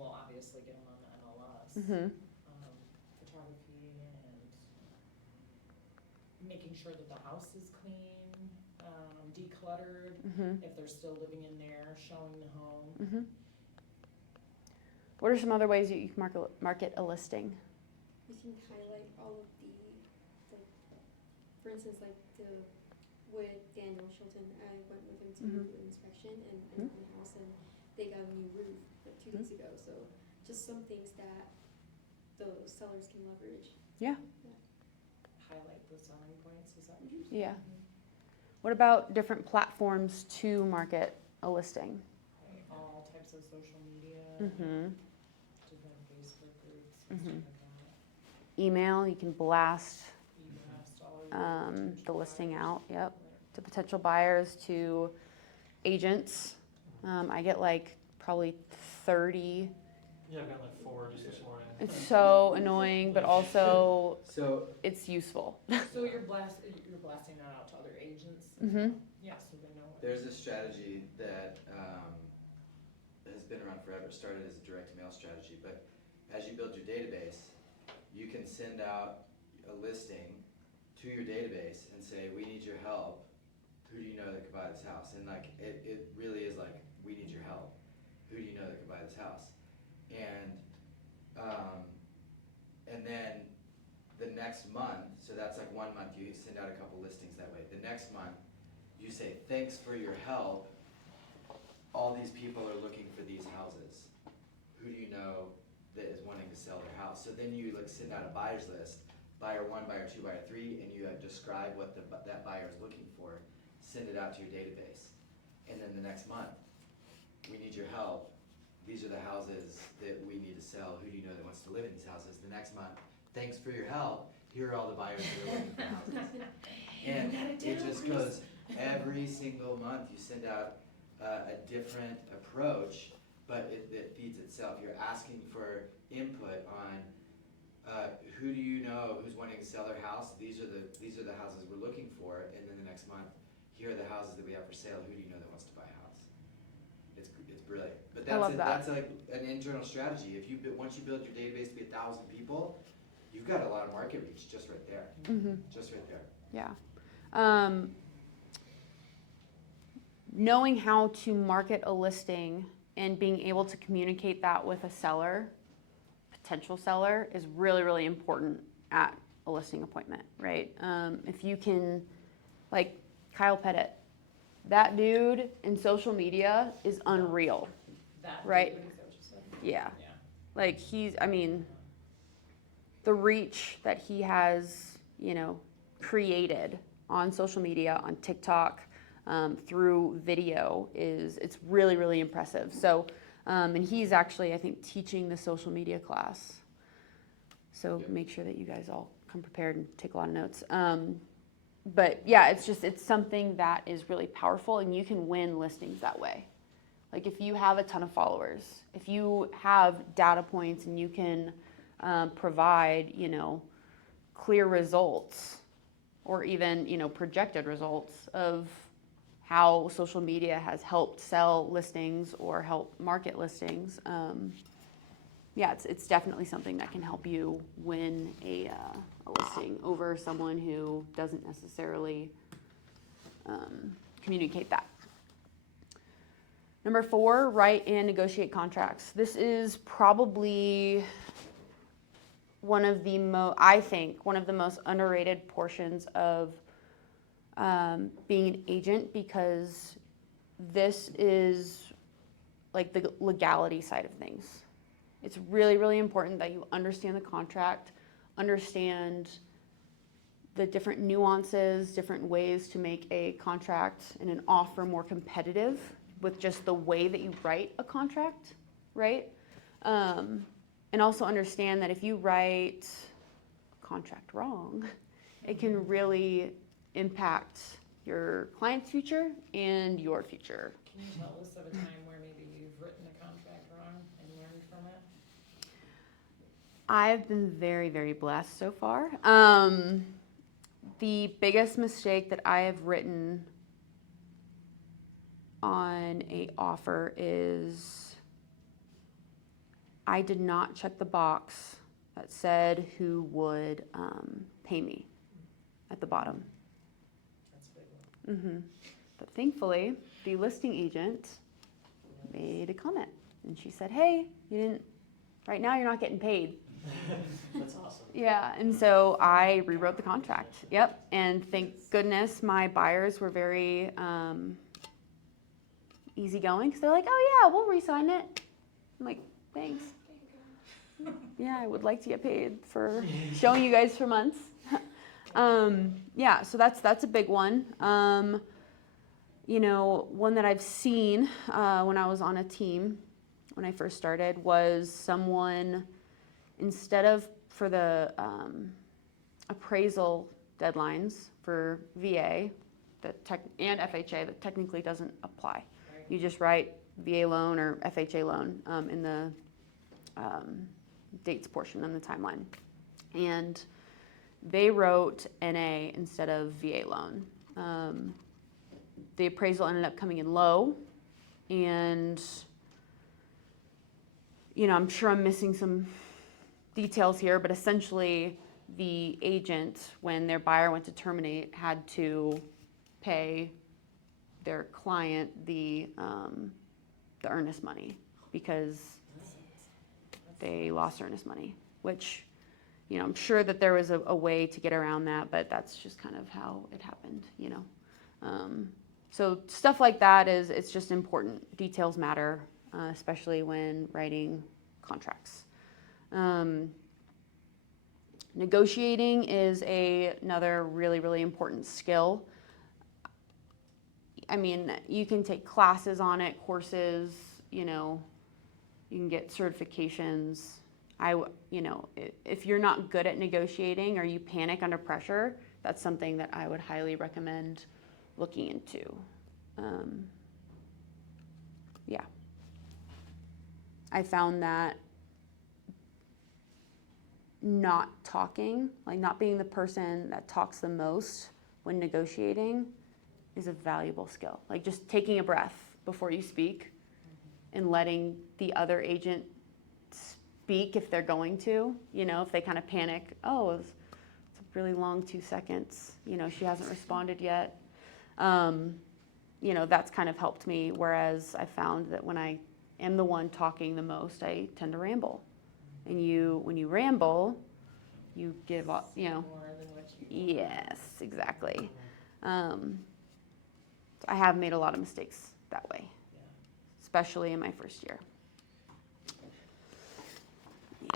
obviously get them on the MLS. Mm-hmm. Photography and making sure that the house is clean, decluttered, Mm-hmm. if they're still living in there, showing the home. Mm-hmm. What are some other ways that you can market a listing? You can highlight all of the, like, for instance, like with Daniel Shilton, I went with him to Mhm. do an inspection and an open house, and they got a new roof like 2 days ago. So just some things that the sellers can leverage. Highlight the selling points, is that what you're saying? Yeah. What about different platforms to market a listing? Like all types of social media, Mm-hmm. different Facebook groups, and Mhm. stuff like that. Email, you can blast You blast all your the potential listing buyers. out, yep, Right. to potential buyers, to agents. I get like probably 30. Yeah, I've got like 4 just this morning. It's so annoying, but also So it's useful. So you're blasting that out to other agents? Mhm. Yeah, so they know. there's a strategy that has been around forever. It started as a direct mail strategy, but as you build your database, you can send out a listing to your database and say, we need your help. Who do you know that could buy this house? And like, it really is like, we need your help. Who do you know that could buy this house? And then the next month, so that's like 1 month, you send out a couple listings that way. The next month, you say, thanks for your help. All these people are looking for these houses. Who do you know that is wanting to sell their house? So then you like send out a buyer's list, buyer 1, buyer 2, buyer 3, and you describe what that buyer is looking for. Send it out to your database. And then the next month, we need your help. These are the houses that we need to sell. Who do you know that wants to live in these houses? The next month, thanks for your help. Here are all the buyers that are looking for houses. And it just goes every single month. You send out a different approach, but it feeds itself. You're asking for input on who do you know who's wanting to sell their house. These are the houses we're looking for. And then the next month, here are the houses that we have for sale. Who do you know that wants to buy a house? It's brilliant. But I love that. that's like an internal strategy. Once you build your database to be 1,000 people, you've got a lot of market reach just right there. Mm-hmm. Just right there. Yeah. Knowing how to market a listing and being able to communicate that with a seller, potential seller, is really, really important at a listing appointment, right? If you can, like Kyle Pettit, that dude in social media is unreal. That Right. dude, is that what you said? Yeah. Yeah. Like I mean, the reach that he has, created on social media, on TikTok, through video it's really, really impressive. So, and he's actually, I think, teaching the social media class. So make sure that you guys all come prepared and take a lot of notes. But yeah, it's something that is really powerful, and you can win listings that way. Like if you have a ton of followers, if you have data points and you can provide, clear results or even, projected results of how social media has helped sell listings or help market listings, yeah, it's definitely something that can help you win a listing over someone who doesn't necessarily communicate that. Number 4, write and negotiate contracts. This is probably one of the most underrated portions of being an agent, because this is like the legality side of things. It's really, really important that you understand the contract, understand the different nuances, different ways to make a contract and an offer more competitive with just the way that you write a contract, right? And also understand that if you write a contract wrong, it can really impact your client's future and your future. Can you tell us of a time where maybe you've written a contract wrong and learned from it? I've been very, very blessed so far. The biggest mistake that I have written on a offer is I did not check the box that said who would pay me at the bottom. That's a big one. But thankfully, the listing agent made a comment, and she said, "Hey, right now you're not getting paid." That's awesome. Yeah, and so I rewrote the contract. Yep, and thank goodness my buyers were very easygoing, because they're like, "Oh yeah, we'll re-sign it." I'm like, "Thanks." Yeah, I would like to get paid for showing you guys for months. Yeah, so that's a big one. One that I've seen when I was on a team when I first started was someone, instead of for the appraisal deadlines for VA and FHA, that technically doesn't apply. Right. You just write VA loan or FHA loan in the dates portion on the timeline. And they wrote NA instead of VA loan. The appraisal ended up coming in low, and I'm sure I'm missing some details here, but essentially the agent, when their buyer went to terminate, had to pay their client the earnest money, because they lost earnest money, which, I'm sure that there was a way to get around that, but that's just kind of how it happened, So stuff like that it's just important. Details matter, especially when writing contracts. Negotiating is another really, really important skill. I mean, you can take classes on it, courses, you can get certifications. If you're not good at negotiating or you panic under pressure, that's something that I would highly recommend looking into. Yeah. I found that not talking, like not being the person that talks the most when negotiating, is a valuable skill. Like just taking a breath before you speak and letting the other agent speak if they're going to, if they kind of panic, it's a really long 2 seconds, she hasn't responded yet. That's kind of helped me, whereas I found that when I am the one talking the most, I tend to ramble. And when you ramble, you give up, you know. More than what you. Yes, exactly. So I have made a lot of mistakes that way, Yeah. especially in my first year. Yeah.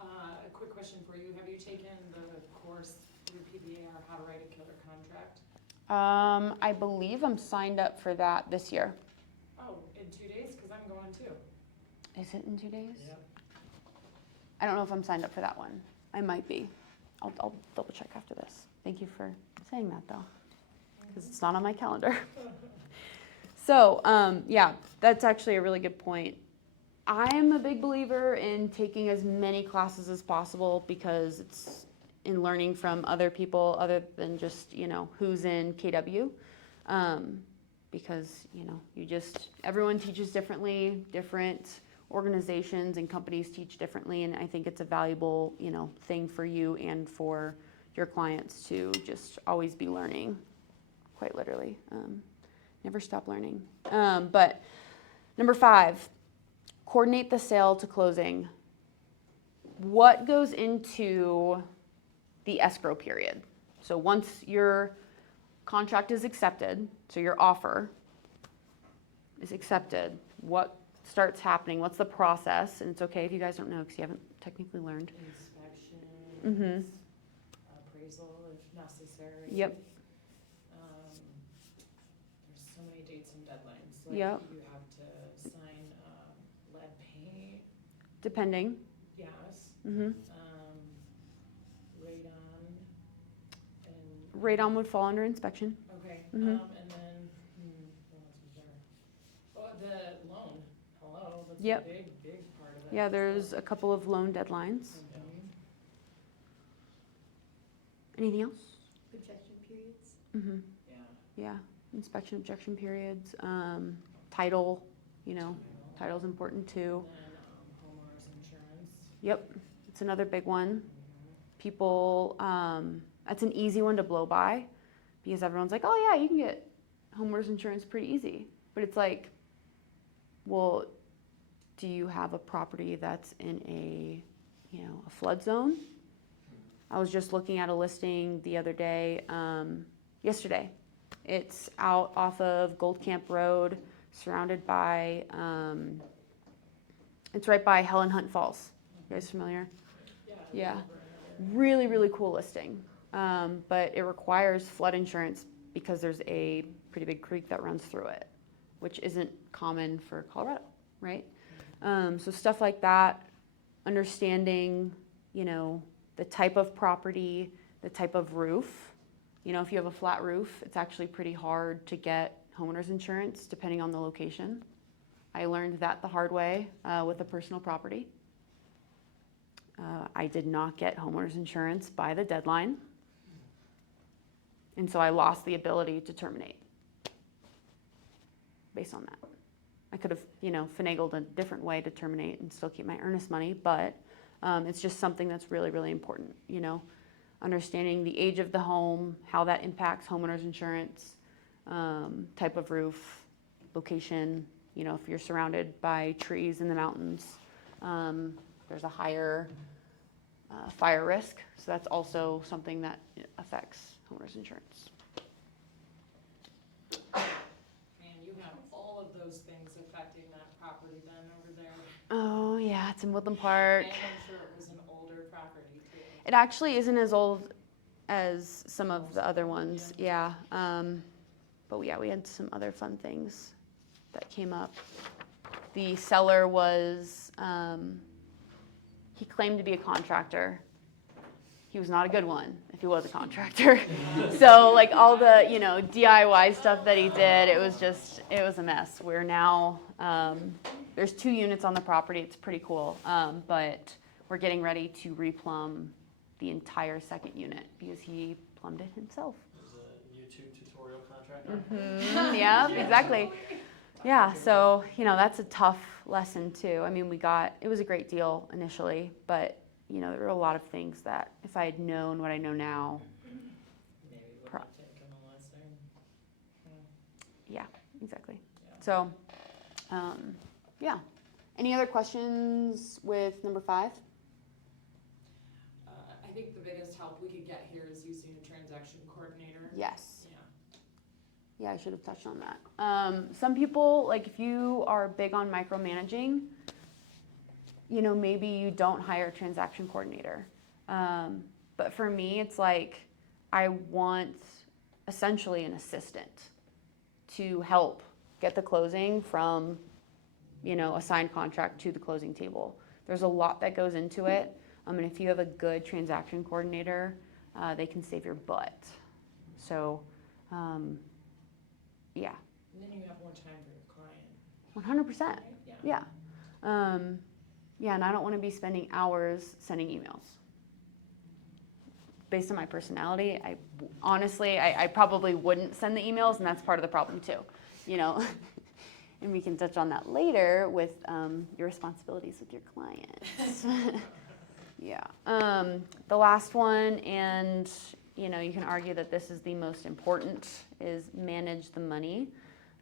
A quick question for you. Have you taken the course through PBA or How to Write a Killer Contract? I believe I'm signed up for that this year. Oh, in 2 days? Because I'm going too. Is it in 2 days? Yep. I don't know if I'm signed up for that one. I might be. I'll double check after this. Thank you for saying that though, because it's not on my calendar. So, yeah, that's actually a really good point. I'm a big believer in taking as many classes as possible because it's in learning from other people other than just, you know, who's in KW. Because, you know, everyone teaches differently, different organizations and companies teach differently, and I think it's a valuable, you know, thing for you and for your clients to just always be learning, quite literally. Never stop learning. But number 5, coordinate the sale to closing. What goes into the escrow period? So once your contract is accepted, so your offer is accepted, what starts happening? What's the process? And it's okay if you guys don't know because you haven't technically learned. Inspections, appraisal if necessary. Yep. There's so many dates and deadlines. Like Yep. you have to sign lead paint, Depending. yes, Mm-hmm. radon, and. Radon would fall under inspection. Okay, Mhm. and then, what else was there? Oh, the loan, hello, that's a Yep. big part of it. Yeah, there's a couple of loan deadlines. Mhm. Anything else? Objection periods. Mm-hmm. Yeah. Yeah, inspection objection periods, title, you know, title's important too. And then, homeowners insurance. Yep, it's another big one. Mhm. People, that's an easy one to blow by because everyone's like, oh yeah, you can get homeowners insurance pretty easy. But it's like, well, do you have a property that's in a, you know, a flood zone? I was just looking at a listing the other day, yesterday. It's out off of Gold Camp Road, surrounded by, it's right by Helen Hunt Falls. You guys familiar? Yeah. Really, really cool listing. But it requires flood insurance because there's a pretty big creek that runs through it, which isn't common for Colorado, right? So stuff like that, understanding, you know, the type of property, the type of roof. You know, if you have a flat roof, it's actually pretty hard to get homeowners insurance depending on the location. I learned that the hard way with a personal property. I did not get homeowners insurance by the deadline. And so I lost the ability to terminate based on that. I could have, you know, finagled a different way to terminate and still keep my earnest money, but it's just something that's really, really important, you know, understanding the age of the home, how that impacts homeowners insurance, type of roof, location, you know, if you're surrounded by trees in the mountains, there's a higher fire risk, so that's also something that affects homeowners insurance. And you have all of those things affecting that property then over there. Oh yeah, it's in Woodland Park. And I'm sure it was an older property too. It actually isn't as old as some of the other ones, yeah. But yeah, we had some other fun things that came up. The seller was, he claimed to be a contractor. He was not a good one if he was a contractor. So like all the, you know, DIY stuff that he did, it was a mess. We're now, there's 2 units on the property, it's pretty cool. But we're getting ready to replumb the entire second unit because he plumbed it himself. There's a YouTube tutorial contractor. Mm-hmm. Yeah, exactly. Yeah, so, you know, that's a tough lesson too. I mean, it was a great deal initially, but, you know, there were a lot of things that if I had known what I know now, Maybe would have taken a lesson. yeah, exactly. Yeah. So, yeah. Any other questions with number 5? think the biggest help we could get here is using a transaction coordinator. Yes. Yeah. Yeah, I should have touched on that. Some people, like if you are big on micromanaging, you know, maybe you don't hire a transaction coordinator. But for me, it's like I want essentially an assistant to help get the closing from, you know, a signed contract to the closing table. There's a lot that goes into it. And if you have a good transaction coordinator, they can save your butt. So, yeah. And then you have more time for your client. 100%. Right? Yeah. Yeah. Yeah, and I don't want to be spending hours sending emails. Based on my personality, honestly, I probably wouldn't send the emails, and that's part of the problem too, you know. And we can touch on that later with your responsibilities with your clients. Yeah. The last one, and you know, you can argue that this is the most important, is manage the money.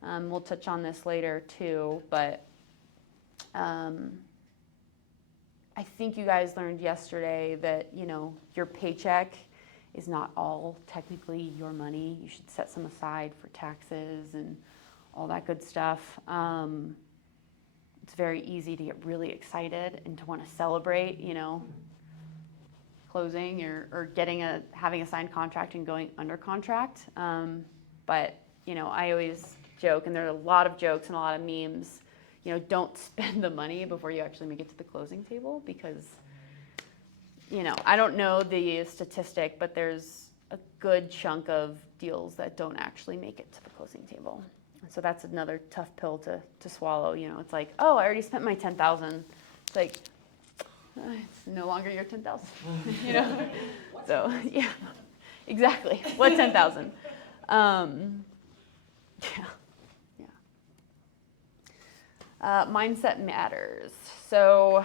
We'll touch on this later too, but I think you guys learned yesterday that, you know, your paycheck is not all technically your money. You should set some aside for taxes and all that good stuff. It's very easy to get really excited and to want to celebrate, you know, closing or having a signed contract and going under contract. But, you know, I always joke, and there are a lot of jokes and a lot of memes, you know, don't spend the money before you actually make it to the closing table, because, you know, I don't know the statistic, but there's a good chunk of deals that don't actually make it to the closing table. So that's another tough pill to swallow. You know, it's like, oh, I already spent my $10,000. It's like, it's no longer your $10,000. You know, so yeah, exactly. What 10,000? Yeah. Mindset matters. So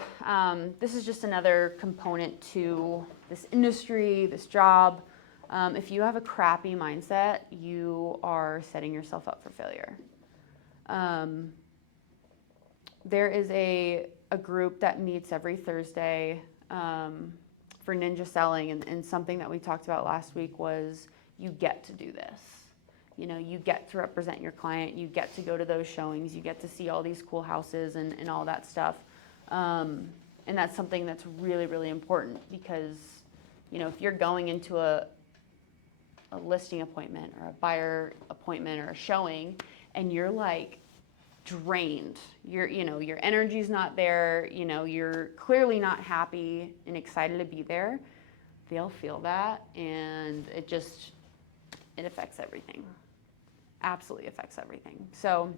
this is just another component to this industry, this job. If you have a crappy mindset, you are setting yourself up for failure. There is a group that meets every Thursday for ninja selling, and something that we talked about last week was you get to do this. You know, you get to represent your client, you get to go to those showings, you get to see all these cool houses and all that stuff. And that's something that's really, really important, because, you know, if you're going into a listing appointment or a buyer appointment or a showing and you're like drained, you know, your energy's not there, you know, you're clearly not happy and excited to be there, they'll feel that, and it affects everything. Absolutely affects everything. So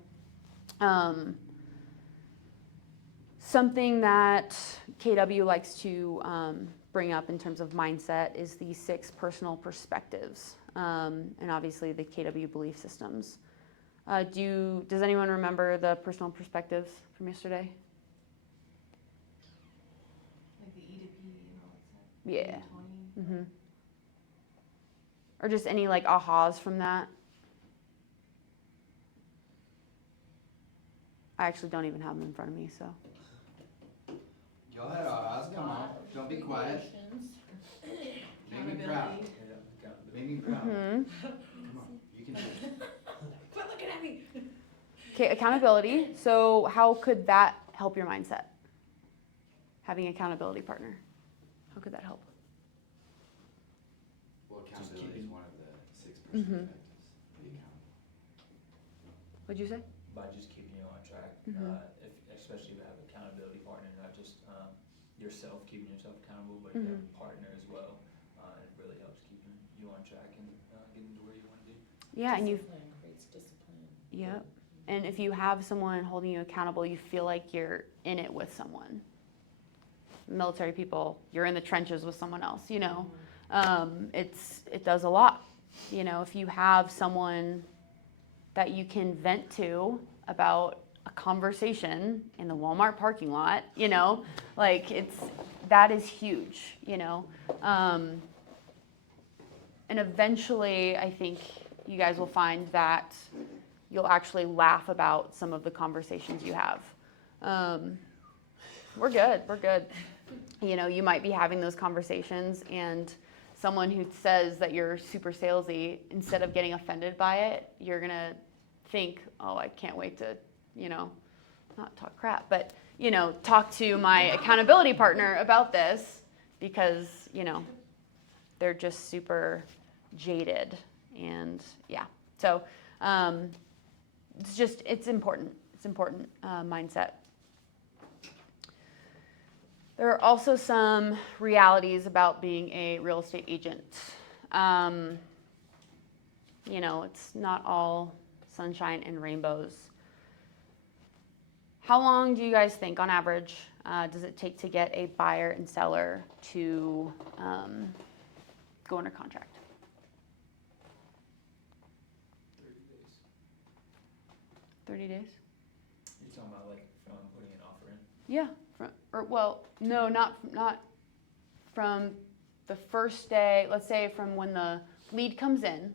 something that KW likes to bring up in terms of mindset is the 6 personal perspectives, and obviously the KW belief systems. Does anyone remember the personal perspectives from yesterday? Like the E to P and all that stuff. Yeah. 20. Mm-hmm. Or just any like ahas from that? I actually don't even have them in front of me, so. Go ahead, Oz, come on, don't be quiet. Make me proud. Make me proud. Mm-hmm. Come on, you can do it. Quit looking at me. Okay, accountability. So how could that help your mindset? Having an accountability partner. How could that help? Well, accountability is one of the 6 Mhm. perspectives. Be accountable. What'd you say? By just keeping you on track, Mhm. especially if you have an accountability partner, not just yourself keeping yourself accountable, but if you have a partner as well, it really helps keeping you on track and getting to where you want to be. Yeah, and you. Discipline creates discipline. Yep. And if you have someone holding you accountable, you feel like you're in it with someone. Military people, you're in the trenches with someone else, you know. It does a lot. You know, if you have someone that you can vent to about a conversation in the Walmart parking lot, you know, like that is huge, you know. And eventually, I think you guys will find that you'll actually laugh about some of the conversations you have. We're good. you know, you might be having those conversations, and someone who says that you're super salesy, instead of getting offended by it, you're gonna think, oh, I can't wait to, you know, not talk crap, but, you know, talk to my accountability partner about this, because, you know, they're just super jaded. And yeah, so it's important. It's important mindset. There are also some realities about being a real estate agent. You know, it's not all sunshine and rainbows. How long do you guys think, on average, does it take to get a buyer and seller to go under contract? 30 days? You're talking about like from putting an offer in? Yeah. No, not from the first day. Let's say from when the lead comes in.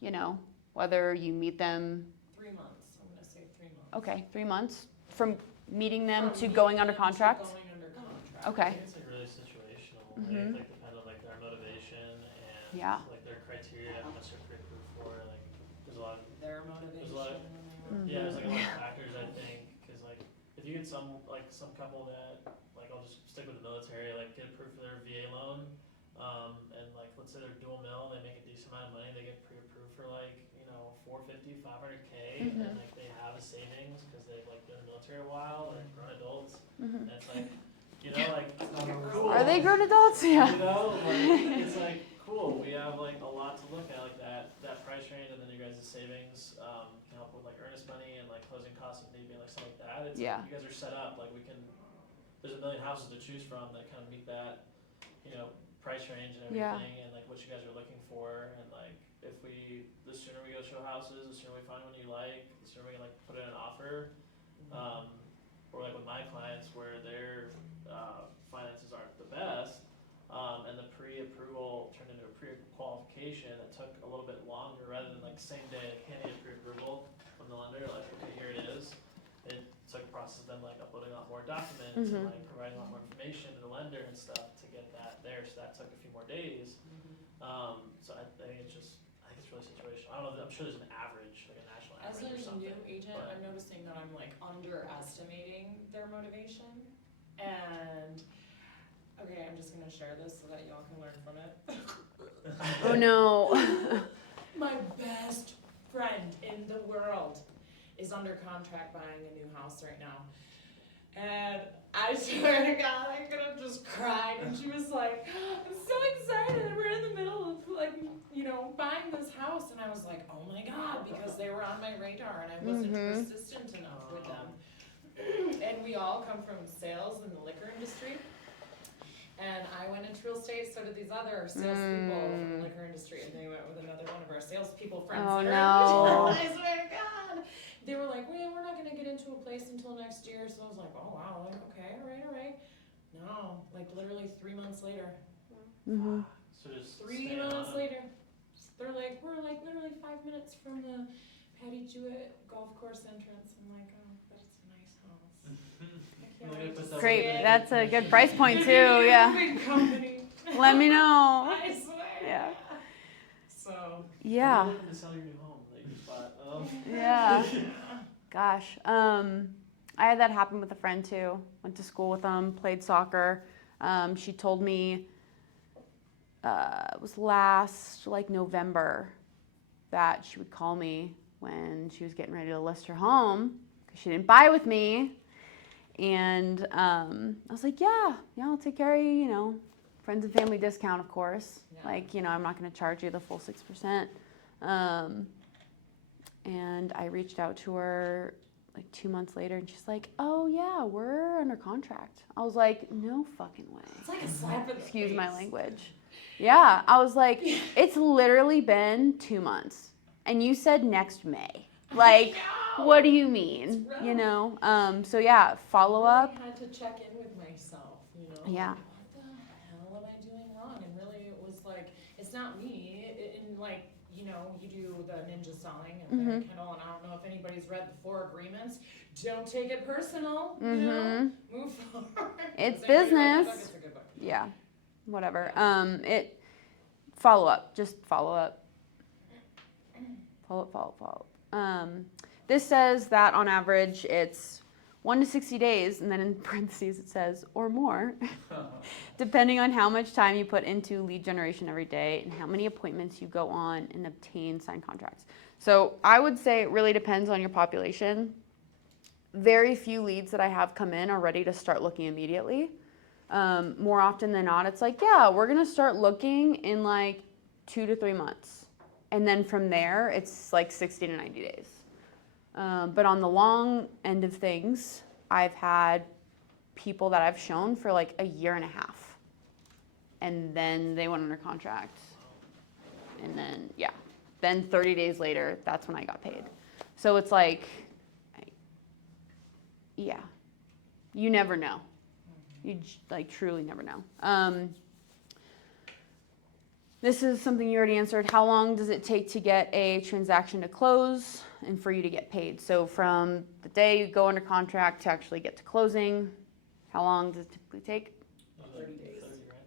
You know, whether you meet them. 3 months, I'm gonna say 3 months. Okay, 3 months from meeting them From to going under meeting them to contract. going under contract. I Okay. think it's like really situational, Mhm. like depend on like their motivation and Yeah. like their criteria, how much they're pre-approved for, like there's a lot of, Their There's a lot of- motivation. yeah, there's like a lot of factors I think, cause like if you get some couple that, like I'll just stick with the military, like get approved for their VA loan, and like let's say they're dual mill, they make a decent amount of money, they get pre-approved for like, you know, 450, 500K, Mhm. and like they have a savings, cause they've like been in the military a while, they're grown adults, Mhm. and it's like, you know, like, cool. Are they grown adults? Yeah. You know, like, it's like, cool, we have like a lot to look at, like that price range, and then your guys' savings, can help with like earnest money and like closing costs if need be, like stuff like that. It's Yeah. like, you guys are set up, like there's a million houses to choose from that kind of meet that, you know, price range and Yeah. everything, and like what you guys are looking for, and like, the sooner we go show houses, the sooner we find one you like, the sooner we can like put in an offer. Or like with my clients where their finances aren't the best, and the pre-approval turned into a pre-qualification that took a little bit longer rather than like same day, like handing a pre-approval from the lender, like, okay, here it is. It took a process of them like uploading a lot more documents Mhm. and like providing a lot more information to the lender and stuff to get that there, so that took a few more days. So I think it's really situational. I don't know, I'm sure there's an average, like a national As average or a something. new agent, but- I'm noticing that I'm like underestimating their motivation. And, okay, I'm just gonna share this so that y'all can learn from it. Oh no. My best friend in the world is under contract buying a new house right now. And I swear to God, I could have just cried. And she was like, I'm so excited. We're in the middle of like, you know, buying this house. And I was like, oh my God, because they were on my radar and I wasn't Mhm. persistent enough with them. And we all come from sales in the liquor industry. And I went into real estate, so did these other salespeople from the liquor industry, and they went with another one of our salespeople friends. Oh, that are no. in- I swear to God. They were like, well, we're not gonna get into a place until next year, so I was like, oh wow, like, okay, all right. No, like literally 3 months later. Mhm. So just 3 staying on months it. later, they're like, we're like literally 5 minutes from the Patty Jewett golf course entrance. I'm like, oh, but it's a nice house. I can't wait to see Great. it. That's a good price point too. Yeah. Big company. Let me know. I swear. Yeah. So. Yeah. When are you looking to sell your new home that you just bought? Yeah. Gosh. I had that happen with a friend too. Went to school with them, played soccer. She told me it was last November that she would call me when she was getting ready to list her home because she didn't buy with me. And I was like, yeah, I'll take care of you, you know, friends and family discount, of course. Yeah. Like, you know, I'm not going to charge you the full 6%. And I reached out to her like 2 months later, and she's like, oh, yeah, we're under contract. I was like, no fucking way. It's like a slap in the Excuse my face. language. Yeah, I was like, it's literally been 2 months, and you said next May. Like, know. what do you mean? It's rough. You know? So yeah, follow up. I had to check in with myself, you know. Yeah. Like, what the hell am I doing wrong? And really, it was like, it's not me. And like, you know, you do the ninja selling and Mary Kendall, and I don't know if anybody's read the 4 agreements. Don't take it personal, you know, move forward. It's Has anybody read that business. book? It's a good book. Yeah, whatever. Follow up. Just follow up. Follow up. This says that on average it's 1 to 60 days, and then in parentheses it says, or more, depending on how much time you put into lead generation every day and how many appointments you go on and obtain signed contracts. So I would say it really depends on your population. Very few leads that I have come in are ready to start looking immediately. More often than not, it's like, yeah, we're gonna start looking in like 2 to 3 months. And then from there, it's like 60 to 90 days. But on the long end of things, I've had people that I've shown for like a year and a half. And then they went under contract. And then 30 days later, that's when I got paid. So it's like, yeah, you never know. You like truly never know. This is something you already answered. How long does it take to get a transaction to close and for you to get paid? So from the day you go under contract to actually get to closing, how long does it typically take? 30 days. 30, right?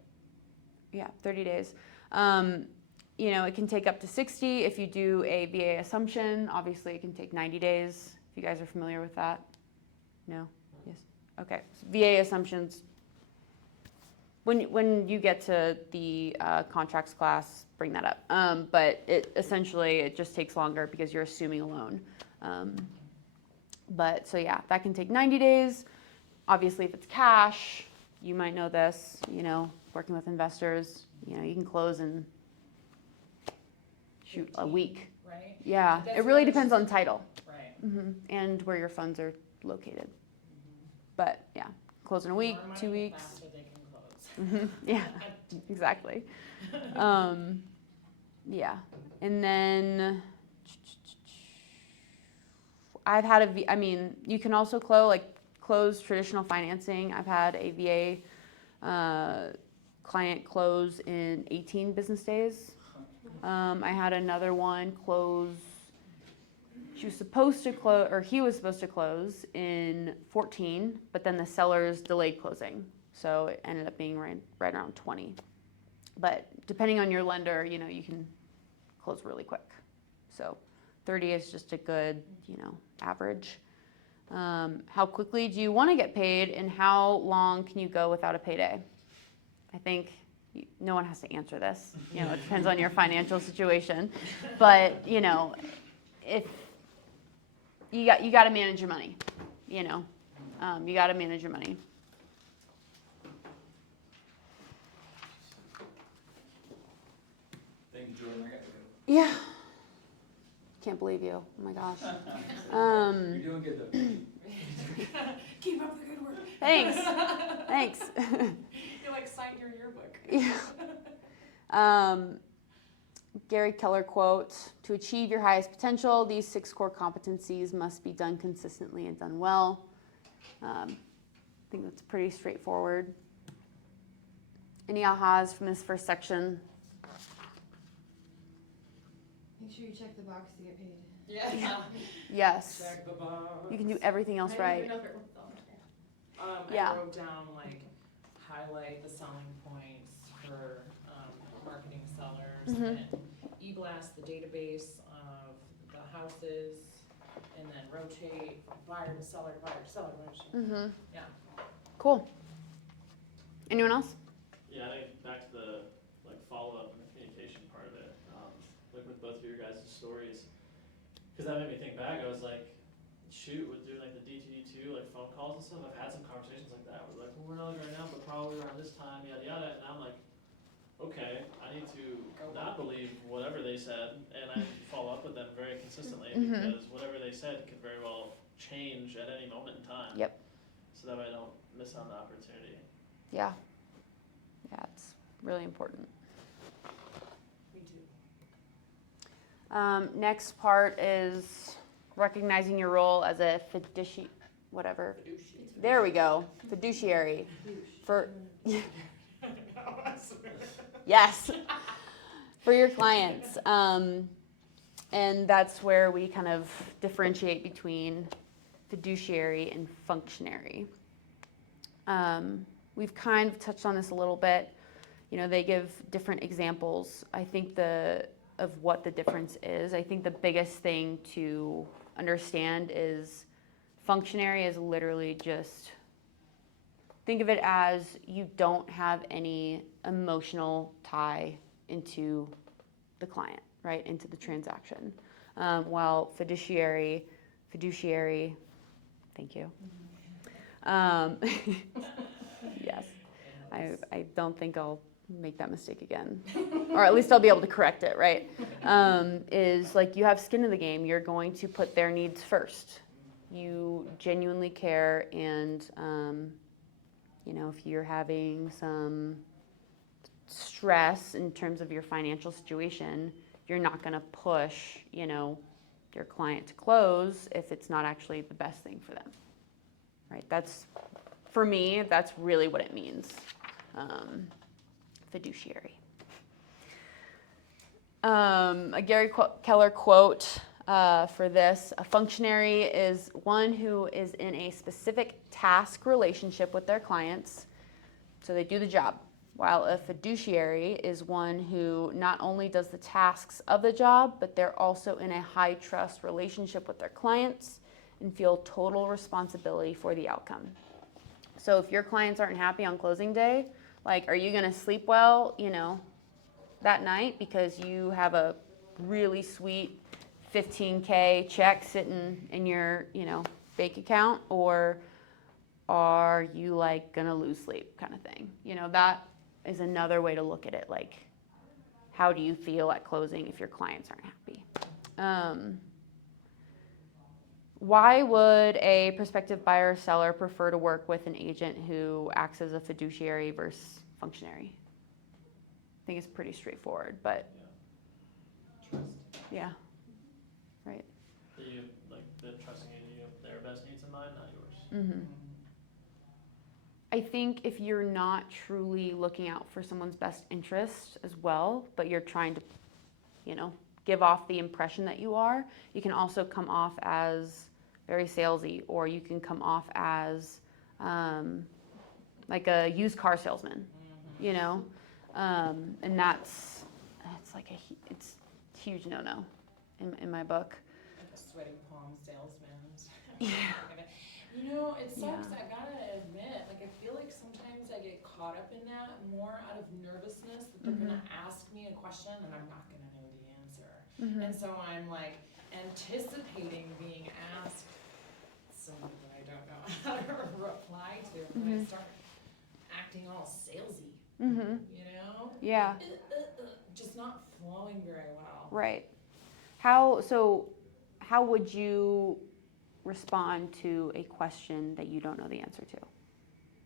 Yeah, 30 days. You know, it can take up to 60 if you do a VA assumption. Obviously, it can take 90 days. If you guys are familiar with that. No? Yes? Okay. So VA assumptions. When you get to the contracts class, bring that up. But it just takes longer because you're assuming a loan. But so yeah, that can take 90 days. Obviously, if it's cash, you might know this, you know, working with investors, you know, you can close in a week. Right? Yeah, That's it really what depends on title. Right. And where your funds are located. But yeah, close in a week, More money, 2 the weeks. faster they can close. Yeah, exactly. Yeah, and then I've had I mean, you can also close traditional financing. I've had a VA client close in 18 business days. I had another one close. She was supposed to close, or he was supposed to close in 14, but then the sellers delayed closing. So it ended up being right around 20. But depending on your lender, you know, you can close really quick. So 30 is just a good, you know, average. How quickly do you want to get paid, and how long can you go without a payday? I think no one has to answer this. You know, it depends on your financial situation. But, you know, if you got to manage your money, you know. You got to manage your money. Thank you, Jordan. I gotta go. Yeah. Can't believe you. Oh my gosh. You're doing good though. Keep up the good work. Thanks. Thanks. You're like signed your yearbook. Yeah. Gary Keller quote, "To achieve your highest potential, these 6 core competencies must be done consistently and done well." I think that's pretty straightforward. Any ahas from this first section? Make sure you check the box to get paid. Yeah. Yes. Check the box. You can do everything else right. Yeah. I wrote down highlight the selling points for marketing sellers and e-blast the database of the houses and then rotate buyer to seller, buyer to seller, buyer to seller. Yeah. Cool. Anyone else? Yeah, I think back to the follow-up and the communication part of it, with both of your guys' stories, because that made me think back. I was like, shoot, with doing the DTD2 phone calls and stuff, I've had some conversations like that. We're like, well, we're not right now, but probably around this time, yada yada. And I'm like, okay, I need to not believe whatever they said, and I need to follow up with them very consistently because whatever they said could very well change at any moment in time. Yep. So that way I don't miss on the opportunity. Yeah. Yeah, it's really important. Me too. Next part is recognizing your role as a There we go. Fiduciary. For yes. For your clients. And that's where we kind of differentiate between fiduciary and functionary. We've kind of touched on this a little bit. You know, they give different examples. I think of what the difference is. I think the biggest thing to understand is functionary is literally just, think of it as you don't have any emotional tie into the client, right, into the transaction. While fiduciary, thank you. Yes, I don't think I'll make that mistake again, or at least I'll be able to correct it, right? Is like you have skin in the game. You're going to put their needs first. You genuinely care, and you know, if you're having some stress in terms of your financial situation, you're not going to push, you know, your client to close if it's not actually the best thing for them, right? That's, for me, that's really what it means, fiduciary. A Gary Keller quote for this: a functionary is one who is in a specific task relationship with their clients, so they do the job, while a fiduciary is one who not only does the tasks of the job, but they're also in a high trust relationship with their clients and feel total responsibility for the outcome. So if your clients aren't happy on closing day, like, are you going to sleep well, you know, that night because you have a really sweet $15K check sitting in your, you know, bank account, or are you like gonna lose sleep kind of thing? You know, that is another way to look at it. Like, how do you feel at closing if your clients aren't happy? Why would a prospective buyer or seller prefer to work with an agent who acts as a fiduciary versus functionary? I think it's pretty straightforward, but Trust. yeah, right. You, like, they're trusting you, you have their best needs in mind, not yours. Mm-hmm. I think if you're not truly looking out for someone's best interest as well, but you're trying to, you know, give off the impression that you are, you can also come off as very salesy, or you can come off as like a used car salesman, you know, and it's like it's huge no-no in my book. Like a sweaty palm salesman. Yeah. You know, it sucks, Yeah. I gotta admit, like, I feel like sometimes I get caught up in that more out of nervousness that they're gonna ask me a question and I'm not gonna know the answer. And so I'm like anticipating being asked something that I don't know how to reply to, and I start acting all salesy, you know? Yeah. Just not flowing very well. Right. How would you respond to a question that you don't know the answer to?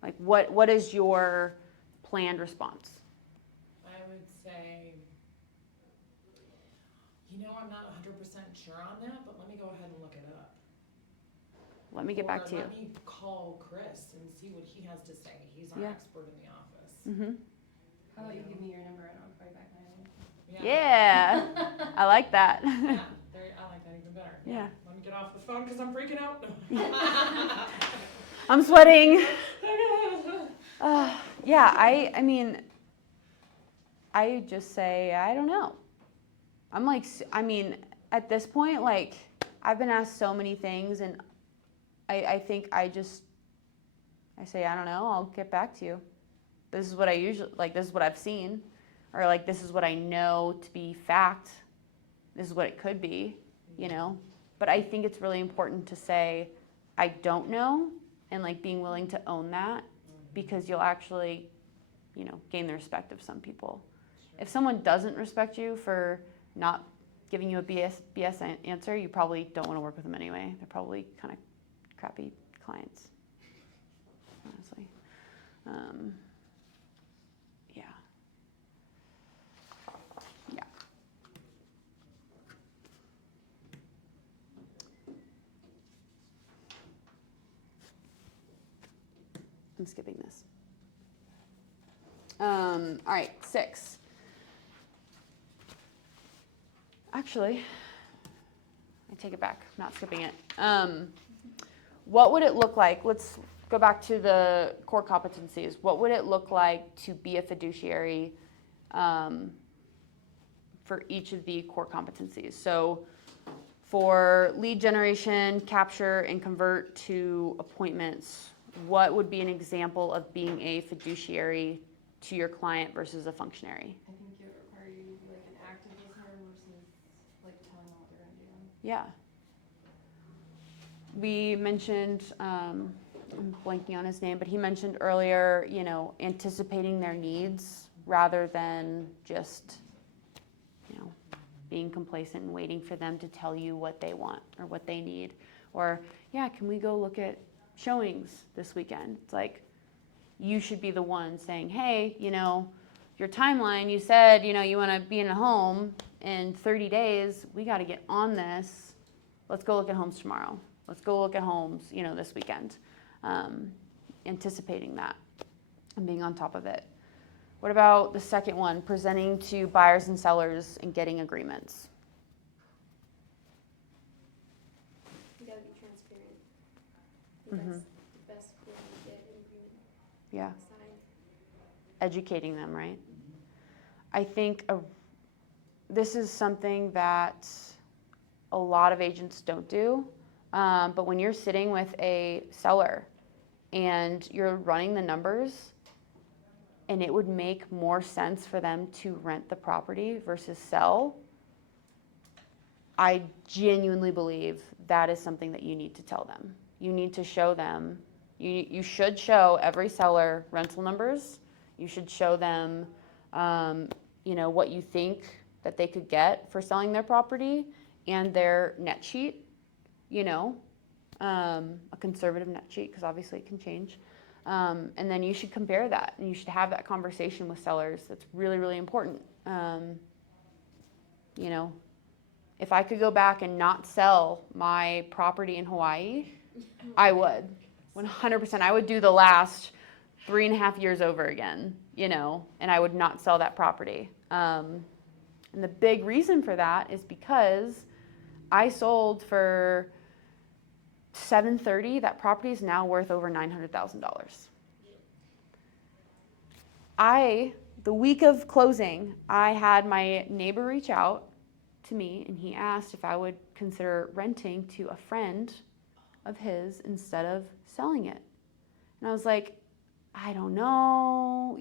Like, what is your planned response? I would say, you know, I'm not 100% sure on that, but let me go ahead and look it up. Let me get back to you. Or let me call Chris and see what he has to say. He's our Yeah. expert in the office. Mm-hmm. How about you give me your number and I'll call you back later? Yeah. I like that. Yeah, I like that even better. Yeah. Let me get off the phone because I'm freaking out. I'm sweating. Yeah, I mean, I just say, I don't know. I'm like, I mean, at this point, like, I've been asked so many things, and I think I say, I don't know, I'll get back to you. This is what I usually, like, this is what I've seen, or like, this is what I know to be fact. This is what it could be, you know? But I think it's really important to say, I don't know, and like being willing to own that, because you'll actually, you know, gain the respect of some people. If someone doesn't respect you for not giving you a BS answer, you probably don't want to work with them anyway. They're probably kind of crappy clients, honestly. Yeah. Yeah. I'm skipping this. All right, 6. Actually, take it back. I'm not skipping it. What would it look like? Let's go back to the core competencies. What would it look like to be a fiduciary for each of the core competencies? So for lead generation, capture, and convert to appointments, what would be an example of being a fiduciary to your client versus a functionary? I think it would require you to be like an active listener versus like telling them what they're gonna do. Yeah. We mentioned, I'm blanking on his name, but he mentioned earlier, anticipating their needs rather than just, being complacent and waiting for them to tell you what they want or what they need. Or, yeah, can we go look at showings this weekend? It's like, you should be the one saying, hey, your timeline, you said, you want to be in a home in 30 days. We got to get on this. Let's go look at homes tomorrow. Let's go look at homes, this weekend. Anticipating that and being on top of it. What about the second one, presenting to buyers and sellers and getting agreements? You gotta be transparent. I think that's the best way to get an agreement Yeah. signed. Educating them, right? I think this is something that a lot of agents don't do. But when you're sitting with a seller and you're running the numbers, and it would make more sense for them to rent the property versus sell, I genuinely believe that is something that you need to tell them. You need to show them, you should show every seller rental numbers. You should show them, what you think that they could get for selling their property and their net sheet, a conservative net sheet, because obviously it can change. And then you should compare that, and you should have that conversation with sellers. That's really, really important. If I could go back and not sell my property in Hawaii, I would. 100%. I would do the last 3.5 years over again, and I would not sell that property. And the big reason for that is because I sold for $730. That property is now worth over $900,000. The week of closing, I had my neighbor reach out to me, and he asked if I would consider renting to a friend of his instead of selling it. And I was like, I don't know,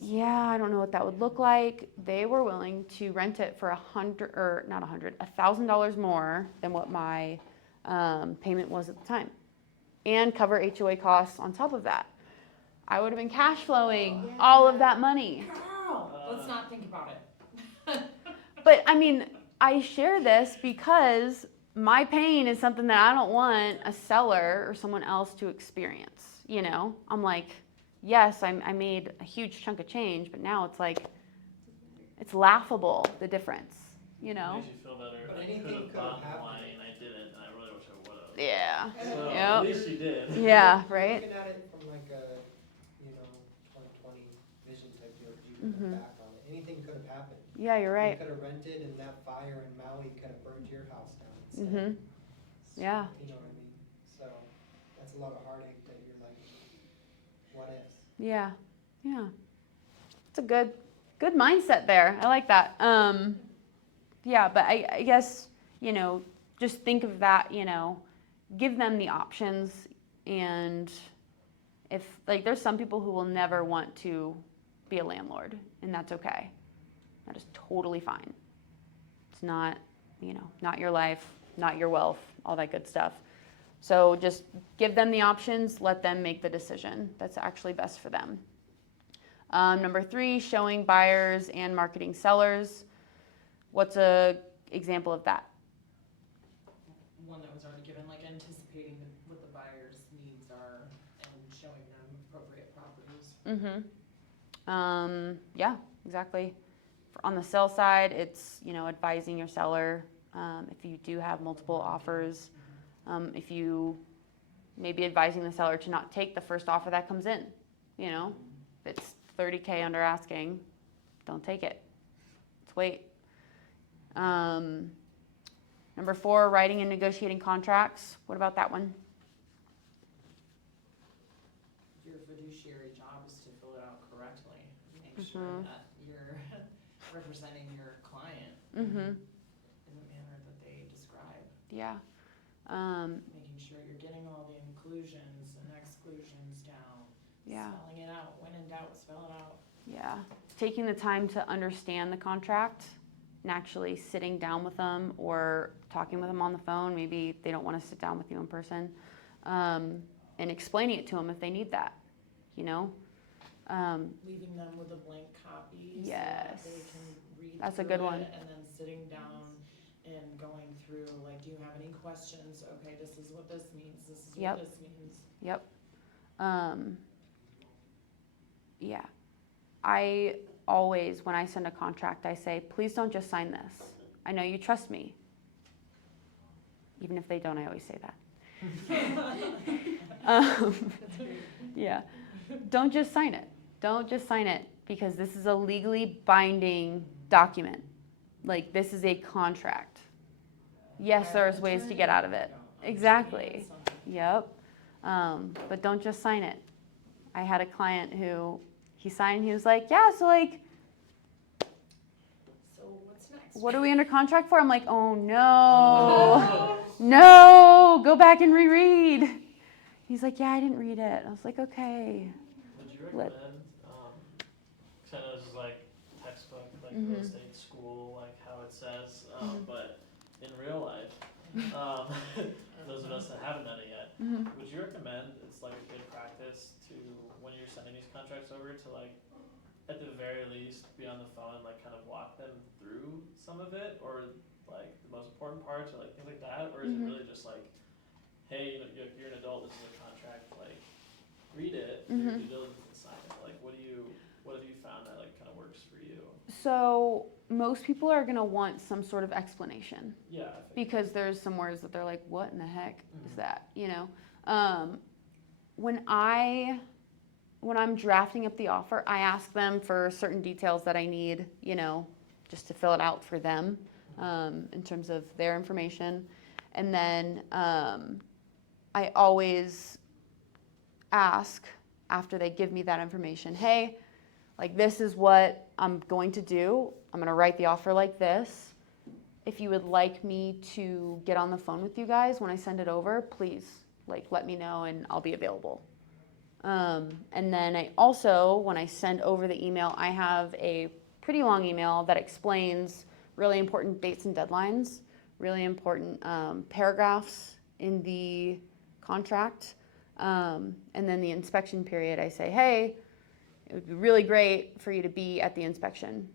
yeah, I don't know what that would look like. They were willing to rent it for $1,000 more than what my payment was at the time, and cover HOA costs on top of that. I would have been cash flowing all of that money. Girl, let's not think about it. But I share this because my pain is something that I don't want a seller or someone else to experience. I'm like, yes, I made a huge chunk of change, but now it's like, it's laughable, the difference, It makes you feel better. But I anything could have could have bought happened. Hawaii and I didn't, and I really wish I would have. Yeah. So Yep. at least you did. Yeah, right? Looking at it from like a, 20/20 vision type deal, 'cause you can look back on it. Anything could have happened. Yeah, you're right. You could have rented, and that fire in Maui could have burned your house down instead. Mhm. Yeah. You know what I mean? So that's a lot of heartache that you're like, what ifs? Yeah. It's a good mindset there. I like that. Yeah, but I guess, just think of that, give them the options. And if, there's some people who will never want to be a landlord, and that's okay. That is totally fine. It's not, not your life, not your wealth, all that good stuff. So just give them the options, let them make the decision that's actually best for them. Number 3, showing buyers and marketing sellers. What's a example of that? One that was already given, like anticipating what the buyer's needs are and showing them appropriate properties. Yeah, exactly. On the sell side, it's, advising your seller if you do have multiple offers. If you maybe advising the seller to not take the first offer that comes in, if it's $30K under asking, don't take it. Let's wait. Number 4, writing and negotiating contracts. What about that one? Your fiduciary job is to fill it out correctly, make sure Mhm. that you're representing your client Mm-hmm. in the manner that they describe. Yeah. Making sure you're getting all the inclusions and exclusions down. Yeah. Spelling it out, when in doubt, spell it out. Yeah. Taking the time to understand the contract and actually sitting down with them or talking with them on the phone. Maybe they don't want to sit down with you in person. And explaining it to them if they need that, you know? Leaving them with a blank copy so Yes. that they can read That's a through good it, one. and then sitting down and going through, like, do you have any questions? Okay, this is what this means, this is Yep. what this means. Yep. Yeah. I always, when I send a contract, I say, please don't just sign this. I know you trust me. Even if they don't, I always say that. Yeah. Don't just sign it. Don't just sign it because this is a legally binding document. Like, this is a contract. Yes, there's ways to get out of it. Exactly. Yep. But don't just sign it. I had a client who he signed and he was like, yeah, so like, So what's next? what are we under contract for? I'm like, oh no, no, go back and reread. He's like, yeah, I didn't read it. I was like, okay. Would you recommend, cause I know this is like textbook, like real estate school, like how it says, but in real life, those of us that haven't done it yet, would you recommend it's like a good practice to, when you're sending these contracts over, to like, at the very least, be on the phone and like kind of walk them through some of it, or like the most important parts, or like things like that, or is it really just like, hey, you know, you're an adult, this is a contract, like, read it, do your due diligence and sign it. Like, what have you found that like kind of works for you? So most people are gonna want some sort of explanation. Yeah, I think. Because there's some words that they're like, what in the heck is that? You know, when I'm drafting up the offer, I ask them for certain details that I need, you know, just to fill it out for them, in terms of their information. And then I always ask after they give me that information, hey, like, this is what I'm going to do. I'm going to write the offer like this. If you would like me to get on the phone with you guys when I send it over, please, like, let me know and I'll be available. And then I also, when I send over the email, I have a pretty long email that explains really important dates and deadlines, really important paragraphs in the contract. And then the inspection period, I say, hey, it would be really great for you to be at the inspection.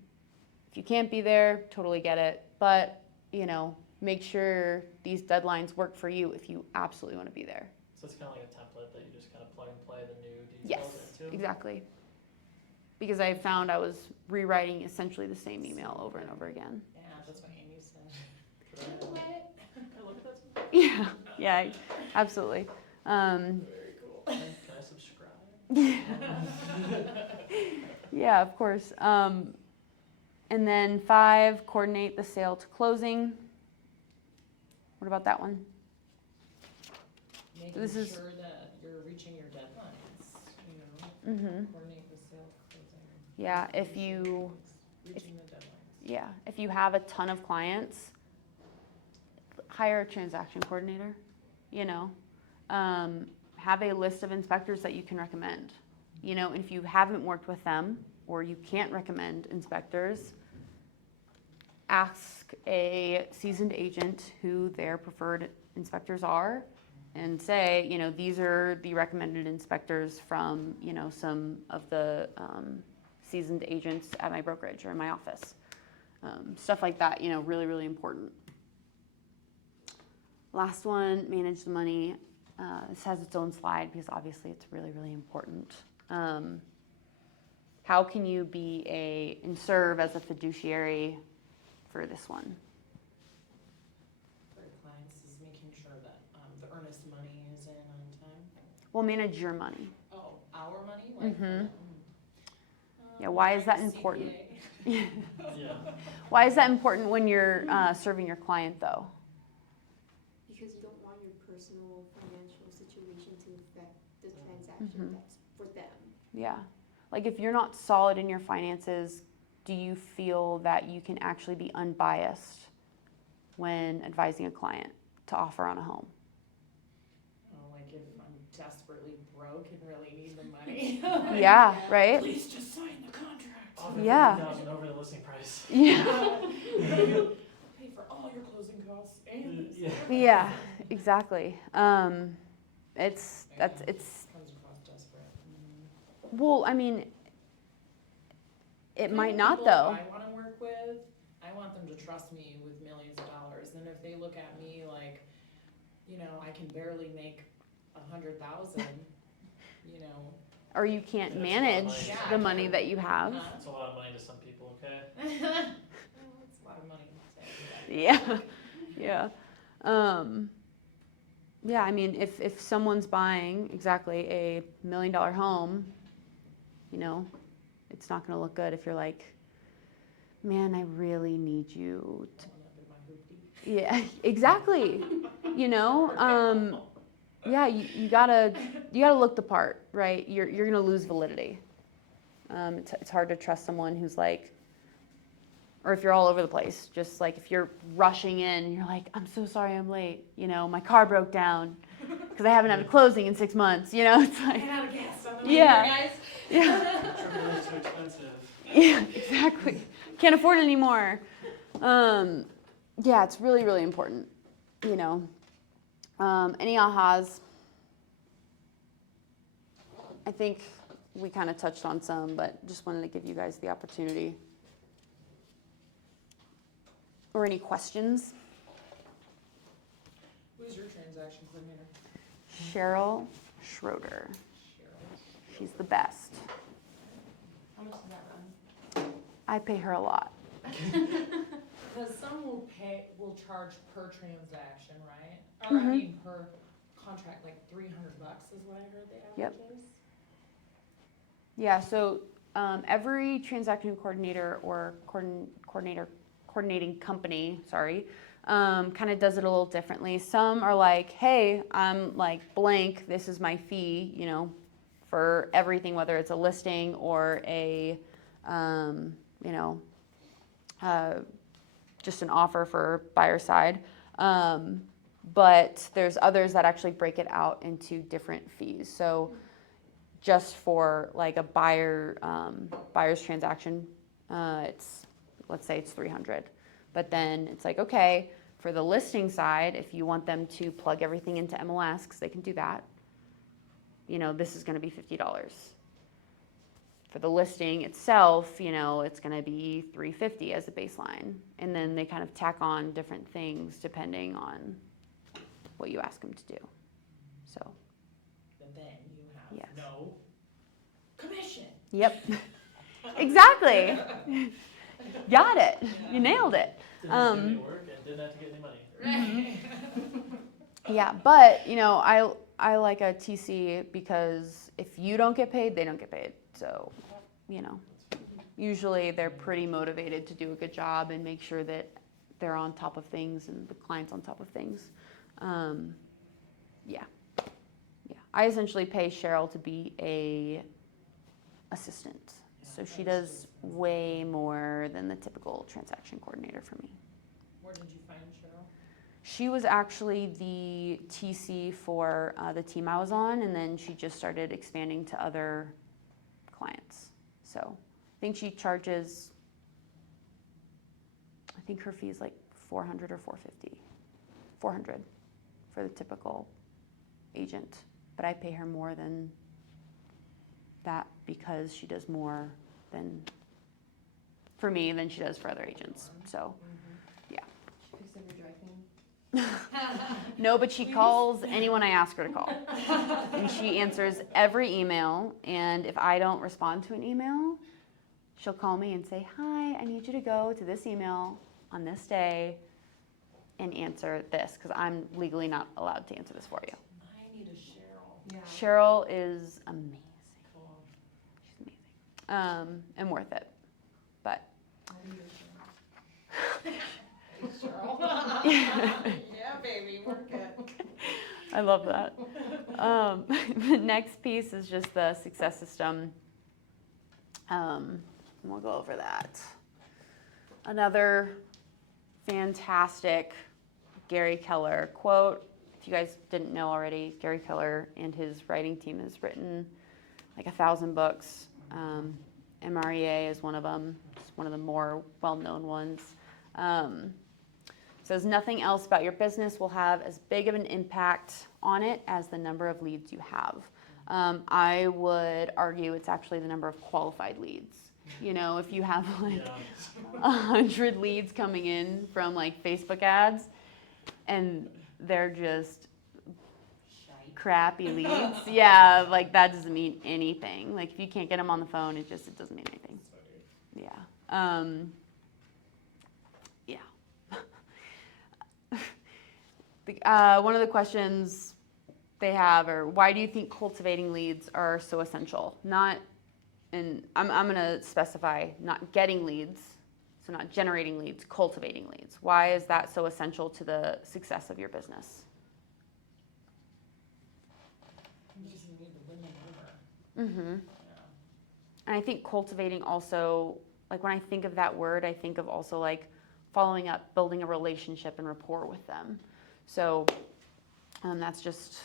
If you can't be there, totally get it. But, you know, make sure these deadlines work for you if you absolutely want to be there. So it's kind of like a template that you just kind of plug and play the new Yes, details into? exactly. Because I found I was rewriting essentially the same email over and over again. Yeah, that's what Amy said. Can I look at that? Yeah, yeah, absolutely. Very cool. Can I subscribe? Yeah, of course. And then 5, coordinate the sale to closing. What about that one? Making This is- sure that you're reaching your deadlines, you know, coordinate the sale closing. Yeah, if you Reaching the deadlines. Yeah, if you have a ton of clients, hire a transaction coordinator, you know. Have a list of inspectors that you can recommend. You know, and if you haven't worked with them or you can't recommend inspectors, ask a seasoned agent who their preferred inspectors are and say, you know, these are the recommended inspectors from, you know, some of the seasoned agents at my brokerage or in my office. Stuff like that, you know, really, really important. Last one, manage the money. This has its own slide because obviously it's really, really important. How can you be and serve as a fiduciary for this one? For your clients is making sure that the earnest money is in on time. Well, manage your money. Oh, our money? Like, Yeah, why is that like important? CPA? Yeah. Why is that important when you're serving your client, though? because you don't want your personal financial situation to affect the transaction that's for them. Yeah. Like if you're not solid in your finances, do you feel that you can actually be unbiased when advising a client to offer on a home? Like if I'm desperately broke and really need the money. Yeah, right? Please just sign the contract. Offer Yeah. $50,000 over the listing price. Yeah. Pay for all your closing costs and this. Yeah. Yeah, exactly. It's Comes across desperate. well, I mean, it might The not people though. I wanna work with, I want them to trust me with millions of dollars, and if they look at me like, you know, I can barely make 100,000, you know. Or you can't That's a lot of manage money. Yeah, the I money can. that you have. That's a lot of money to some people, okay? Well, it's a lot of money. So. Yeah. Yeah. Yeah, I mean, if someone's buying exactly $1 million home, you know, it's not going to look good if you're like, man, I really need you to. Yeah, exactly. You know, yeah, you gotta look the part, right? You're gonna lose validity. It's hard to trust someone who's like, or if you're all over the place, just like if you're rushing in and you're like, I'm so sorry I'm late, you know, my car broke down because I haven't had a closing in 6 months, you know, it's like, Ran out of gas on the way Yeah. here, guys. yeah, Triple is too expensive. yeah, exactly. Can't afford it anymore. Yeah, it's really, really important, you know. Any ahas? I think we kind of touched on some, but just wanted to give you guys the opportunity. Or any questions? Who's your transaction coordinator? Cheryl Schroeder. Cheryl. She's the best. How much does that run? I pay her a lot. Because some will charge per transaction, right? Or I mean per contract, like $300 is what I heard the average is. Yeah, so every transaction coordinator or coordinating company, kind of does it a little differently. Some are like, hey, I'm like blank, this is my fee, you know, for everything, whether it's a listing or a, you know, just an offer for buyer side. But there's others that actually break it out into different fees. So just for like a buyer's transaction, let's say it's $300. But then it's like, okay, for the listing side, if you want them to plug everything into MLS, because they can do that, you know, this is going to be $50. For the listing itself, you know, it's going to be $350 as a baseline. And then they kind of tack on different things depending on what you ask them to do. So, But then you have Yes. no commission. yep. Exactly. Got it. You nailed it. Didn't have to do any work and didn't have to get any money. Right. Yeah, but, you know, I like a TC because if you don't get paid, they don't get paid. So, you know, usually they're pretty motivated to do a good job and make sure that they're on top of things and the client's on top of things. Yeah. I essentially pay Cheryl to be a assistant. So she does way more than the typical transaction coordinator for me. Where did you find Cheryl? She was actually the TC for the team I was on, and then she just started expanding to other clients. So I think she charges, I think her fee is like $400 or $450. $400 for the typical agent, but I pay her more than that because she does more than for me than she does for other agents. So Fix up your dry clean. no, but she calls anyone I ask her to call. And she answers every email, and if I don't respond to an email, she'll call me and say, hi, I need you to go to this email on this day and answer this, because I'm legally not allowed to answer this for you. I need a Cheryl. Yeah. Cheryl is amazing. Cool. She's amazing. And worth it. But I'll be your Cheryl. Hey, Cheryl. Yeah, baby, work it. I love that. The next piece is just the success system. And we'll go over that. Another fantastic Gary Keller quote. If you guys didn't know already, Gary Keller and his writing team has written like 1,000 books. MREA is one of them. It's one of the more well-known ones. Says nothing else about your business will have as big of an impact on it as the number of leads you have. I would argue it's actually the number of qualified leads. You know, if you have like 100 leads coming in from like Facebook ads and they're just crappy leads, yeah, like that doesn't mean anything. Like if you can't get them on the phone, it doesn't mean anything. Yeah. One of the questions they have are, why do you think cultivating leads are so essential? Not, and I'm going to specify, not getting leads, so not generating leads, cultivating leads. Why is that so essential to the success of your business? You just need to win them over. Mm-hmm. Yeah. And I think cultivating also, like when I think of that word, I think of also like following up, building a relationship and rapport with them. So that's just,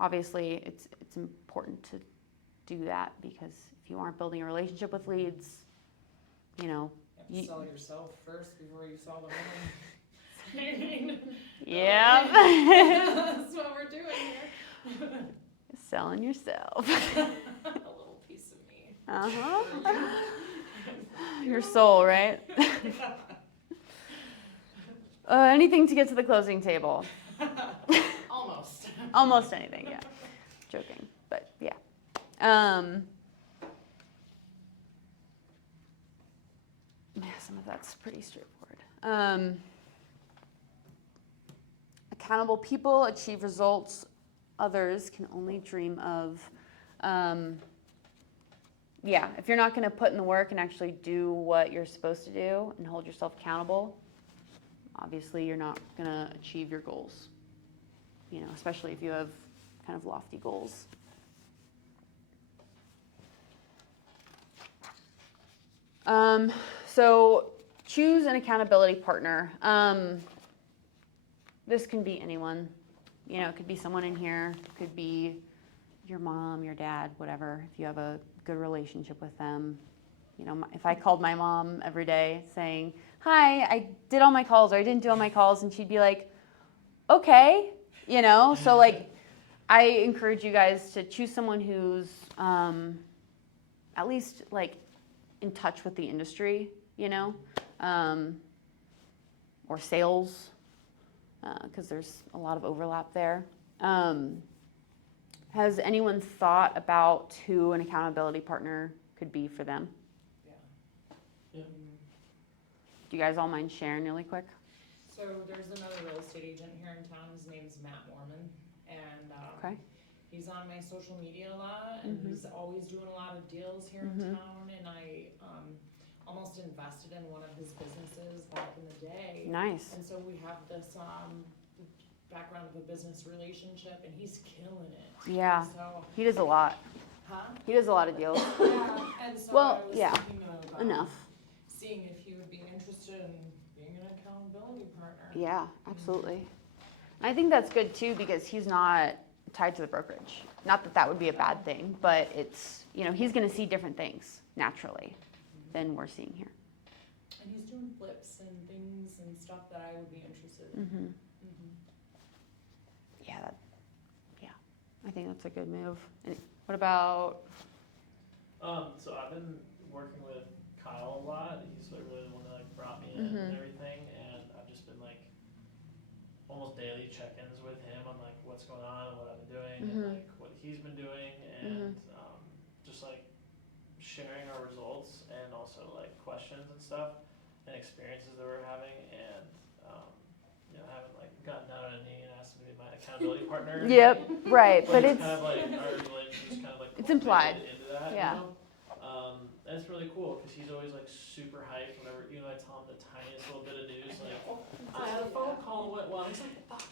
obviously, it's important to do that because if you aren't building a relationship with leads, you know. You have to sell yourself first before you sell the woman. Yeah. That's what we're doing here. Selling yourself. A little piece of me. Uh-huh. Your soul, right? Anything to get to the closing table. Almost. Almost anything, yeah. Joking, but yeah. Yeah, some of that's pretty straightforward. Accountable people achieve results others can only dream of. Yeah, if you're not going to put in the work and actually do what you're supposed to do and hold yourself accountable, obviously you're not going to achieve your goals. You know, especially if you have kind of lofty goals. So choose an accountability partner. This can be anyone. You know, it could be someone in here. It could be your mom, your dad, whatever. If you have a good relationship with them. You know, if I called my mom every day saying, hi, I did all my calls or I didn't do all my calls, and she'd be like, okay, you know. So like, I encourage you guys to choose someone who's at least like in touch with the industry, you know, or sales, because there's a lot of overlap there. Has anyone thought about who an accountability partner could be for them? Yeah. Do you guys all mind sharing really quick? So there's another real estate agent here in town. His name's Matt Mormon, and Okay. he's on my social media a lot, and Mhm. he's always doing a lot of deals here Mhm. in town. And I almost invested in one of his businesses back in the day. Nice. And so we have this background of a business relationship, and he's killing it. Yeah. So, He does a lot. huh? He does a lot of deals. Yeah. And so Well, I was yeah. thinking of Enough. seeing if he would be interested in being an accountability partner. Yeah, absolutely. And I think that's good too because he's not tied to the brokerage. Not that that would be a bad thing, but it's, you know, he's going to see different things naturally than we're seeing here. And he's doing flips and things and stuff that I would be interested in. Mm-hmm. Mhm. Yeah, I think that's a good move. And what about? So I've been working with Kyle a lot. He's like really the one that like brought me in Mhm. and everything, and I've just been like almost daily check-ins with him on like what's going on and what I've been doing Mhm. and like what he's been doing, and just like sharing our results and also like questions and stuff and experiences that we're having, and you know, I haven't like gotten down on a knee and asked him to be my accountability partner. Yep, right, but it's kind of like our relationship's kind of like It's implied. cultivated into that, Yeah. you know? And it's really cool because he's always like super hyped whenever, you know, I tell him the tiniest little bit of news, like, I had a phone call that went well. He's like, fuck,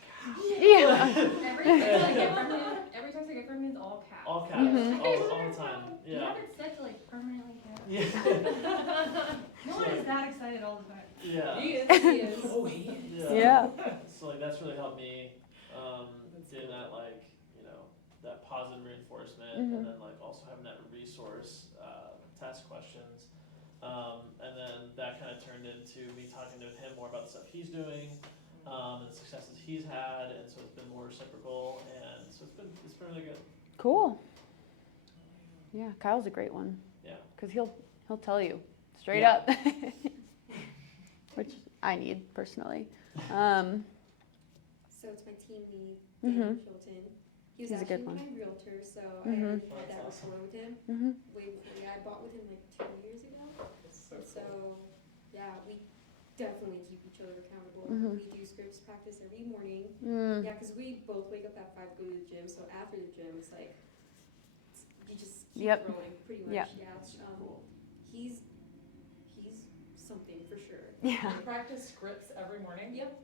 Yeah. Every text I get from him is all caps. All caps, Mhm. all the time, You yeah. have it set to like permanently caps. Yeah. No one is that excited all the time. Yeah. He is. Oh, he is. Yeah. So like that's really helped me, getting that like, that positive reinforcement and then like also having that resource, test questions. And then that kind of turned into me talking to him more about the stuff he's doing, and the successes he's had, and so it's been more reciprocal, and so it's been really good. Cool. Yeah, Kyle's a great one. Yeah. Because he'll tell you straight Yeah. up, which I need personally. So it's my team lead, Mhm. Dan Hilton. He was He's a good actually one. my realtor, so I Mhm. already Oh, had that that's awesome. rapport with him Mhm. way before. Yeah, I bought with him like 2 years ago. So So, yeah, we definitely keep each other accountable. Mhm. We do scripts practice every morning. Mm. Yeah, because we both wake up at 5 to go to the gym. So after the gym, it's like you just keep Yep. growing, pretty much. Yep. Yeah. He's something for sure. Yeah. You practice scripts every morning? Yep.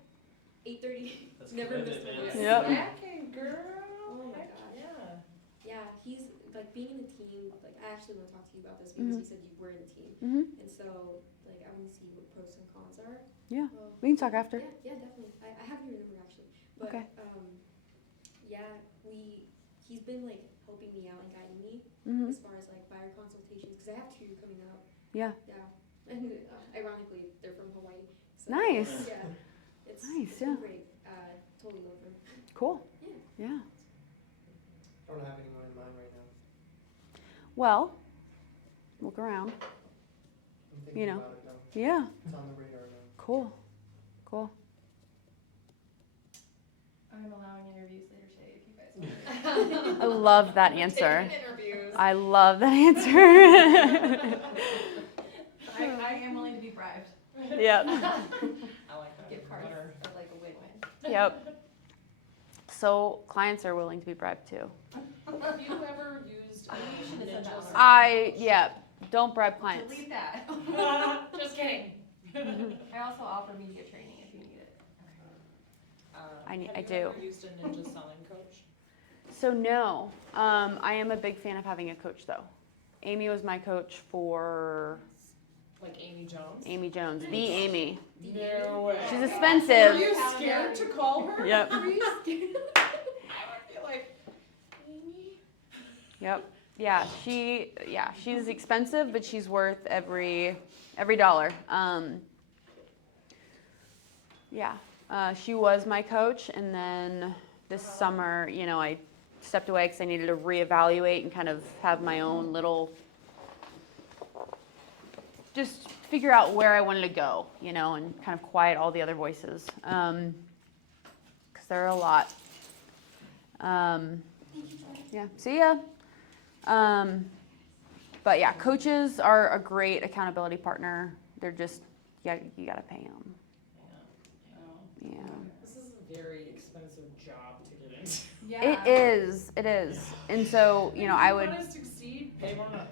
8:30. That's Never commitment, missed a man. week. Yep. Slacking, girl. Oh my Heck gosh. Yeah. Yeah, he's like being in a team. Like I actually want to talk to you about this because Mhm. you said you were in a team, Mhm. and so like I want to see what pros and cons are. Yeah. Well, We can talk after. yeah, definitely. I have your number actually, but Okay. yeah, he's been like helping me out and guiding me Mhm. as far as like buyer consultations because I have 2 coming up. Yeah. Yeah, and ironically they're from Hawaii. So, Nice. Yeah, it's Nice, it's been yeah. great. Totally love him. Cool. Yeah. Yeah. I don't have anyone in mind right now. Well, look around. I'm thinking You know. about it though. Yeah. It's on the radar now. Cool. Cool. I'm allowing interviews later today if you guys want. I love that answer. Taking interviews. I love that answer. I am willing to be bribed. Yep. I like that. Gift cards Better. are like a win-win. Yep. So clients are willing to be bribed too. Have you ever used a You should have said that ninja one. Yeah. Don't bribe clients. Delete that. Just kidding. I also offer media training if you need it. I Have you do. ever used a ninja selling coach? So no, I am a big fan of having a coach though. Amy was my coach for Like Amy Jones? Amy Jones, the Amy. No way. She's Were expensive. you scared to call her? Yep. Were you scared? I would be like, Amy? Yep. Yeah, she's expensive, but she's worth every dollar. She was my coach, and then this summer, I stepped away because I needed to reevaluate and kind of have my own little, just figure out where I wanted to go, and kind of quiet all the other voices, because there are a lot. Yeah, see ya. But yeah, coaches are a great accountability partner. They're just, you gotta pay them. Yeah. This is a very expensive job to get into. Yeah. It is. And so, I would, If you want to succeed, pay more money.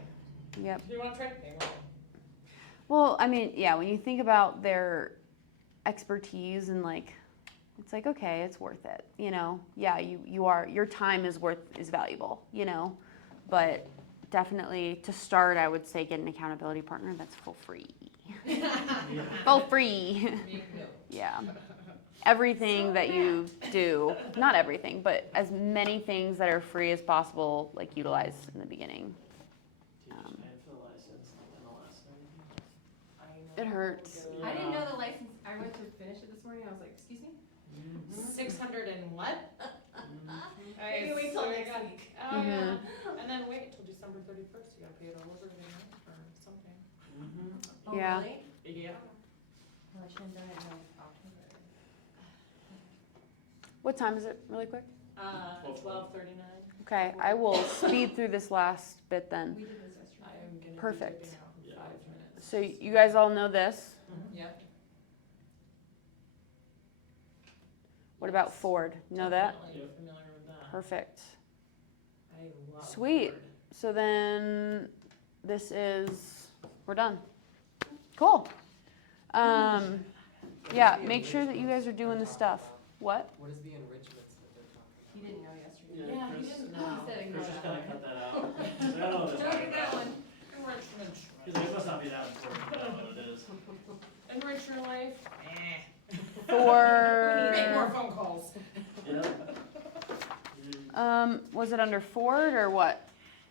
yep. If you want to try, pay more money. Well, I mean, yeah, when you think about their expertise and it's like, okay, it's worth it, Yeah, your time is valuable, but definitely to start, I would say get an accountability partner that's for free. For free. Yeah. Everything that you do, not everything, but as many things that are free as possible, utilize in the beginning. Teachers paying for the license and the last thing. It hurts. I didn't know the license. I went to finish it this morning. I was like, excuse me? 600 and what? Maybe wait till next week. Oh, yeah. And then wait till December 31st. You gotta pay it all over again or something. Oh, Yeah. really? Yeah. Well, I should have done it in October. What time is it, really quick? 12:39. Okay, I will speed through this last bit then. We did this yesterday. I am gonna Perfect. be dipping out in 5 minutes. So you guys all know this. Yep. What about Ford? You know that? Definitely familiar with that. Perfect. I love Sweet. Ford. So then we're done. Cool. Yeah, make sure that you guys are doing the stuff. What? What is the enrichments that they're talking He didn't know yesterday. Yeah, Yeah, he Chris, didn't He know. said ignore Chris is that gonna one. cut that out. He's like, I don't know what they're Don't talking get that about. one. Enrichment. He's like, it must not be that important, I don't know what it is. Enrich your life. Eh. For Make more phone calls. Yeah. was it under Ford or what?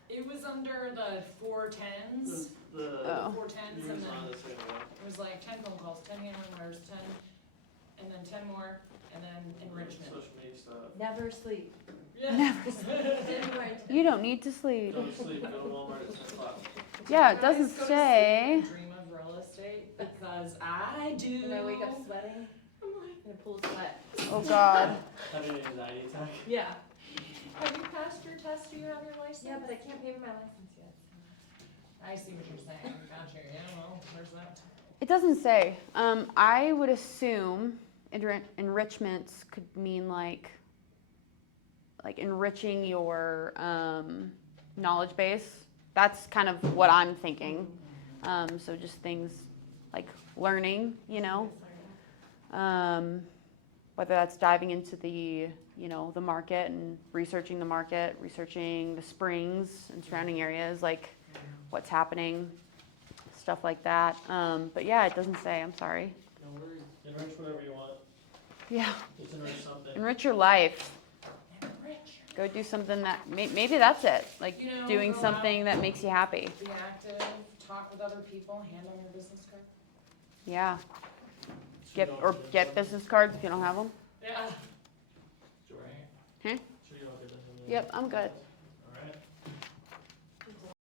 It was under the 410s. The, Oh. 410s, yours and then on the same one. it was like 10 phone calls, 10 handling letters, 10, and then 10 more, and then enrichment. Social media stuff. Never sleep. Yeah. Didn't write. You don't need to sleep. Go to sleep, go to Walmart at 10 o'clock. Yeah, it Guys, doesn't go to say. sleep and dream of real estate because I do. And I wake up sweating I'm like, in a pool of sweat. Oh God. Having an anxiety attack. Yeah. have you passed your test? Do you have your license? Yeah, but I can't pay for my license yet. I see what you're saying. Gotcha. Yeah, well, there's that. It doesn't say. I would assume enrichments could mean like enriching your knowledge base. That's kind of what I'm thinking. So just things like learning, you know, whether that's diving into the, you know, the market and researching the market, researching the springs and surrounding areas, like what's happening, stuff like that. But yeah, it doesn't say. I'm sorry. No worries. Enrich whatever you want. Yeah, Just enrich something. enrich your life. Enrich. Go do something that maybe that's it. Like You know, doing go something that makes you happy. Be active. Talk with other people. Hand them your business card. Yeah. Should you all do Get that? business cards if you don't have them. Yeah. Jordan. Huh? Should you all get that? Yep, I'm good.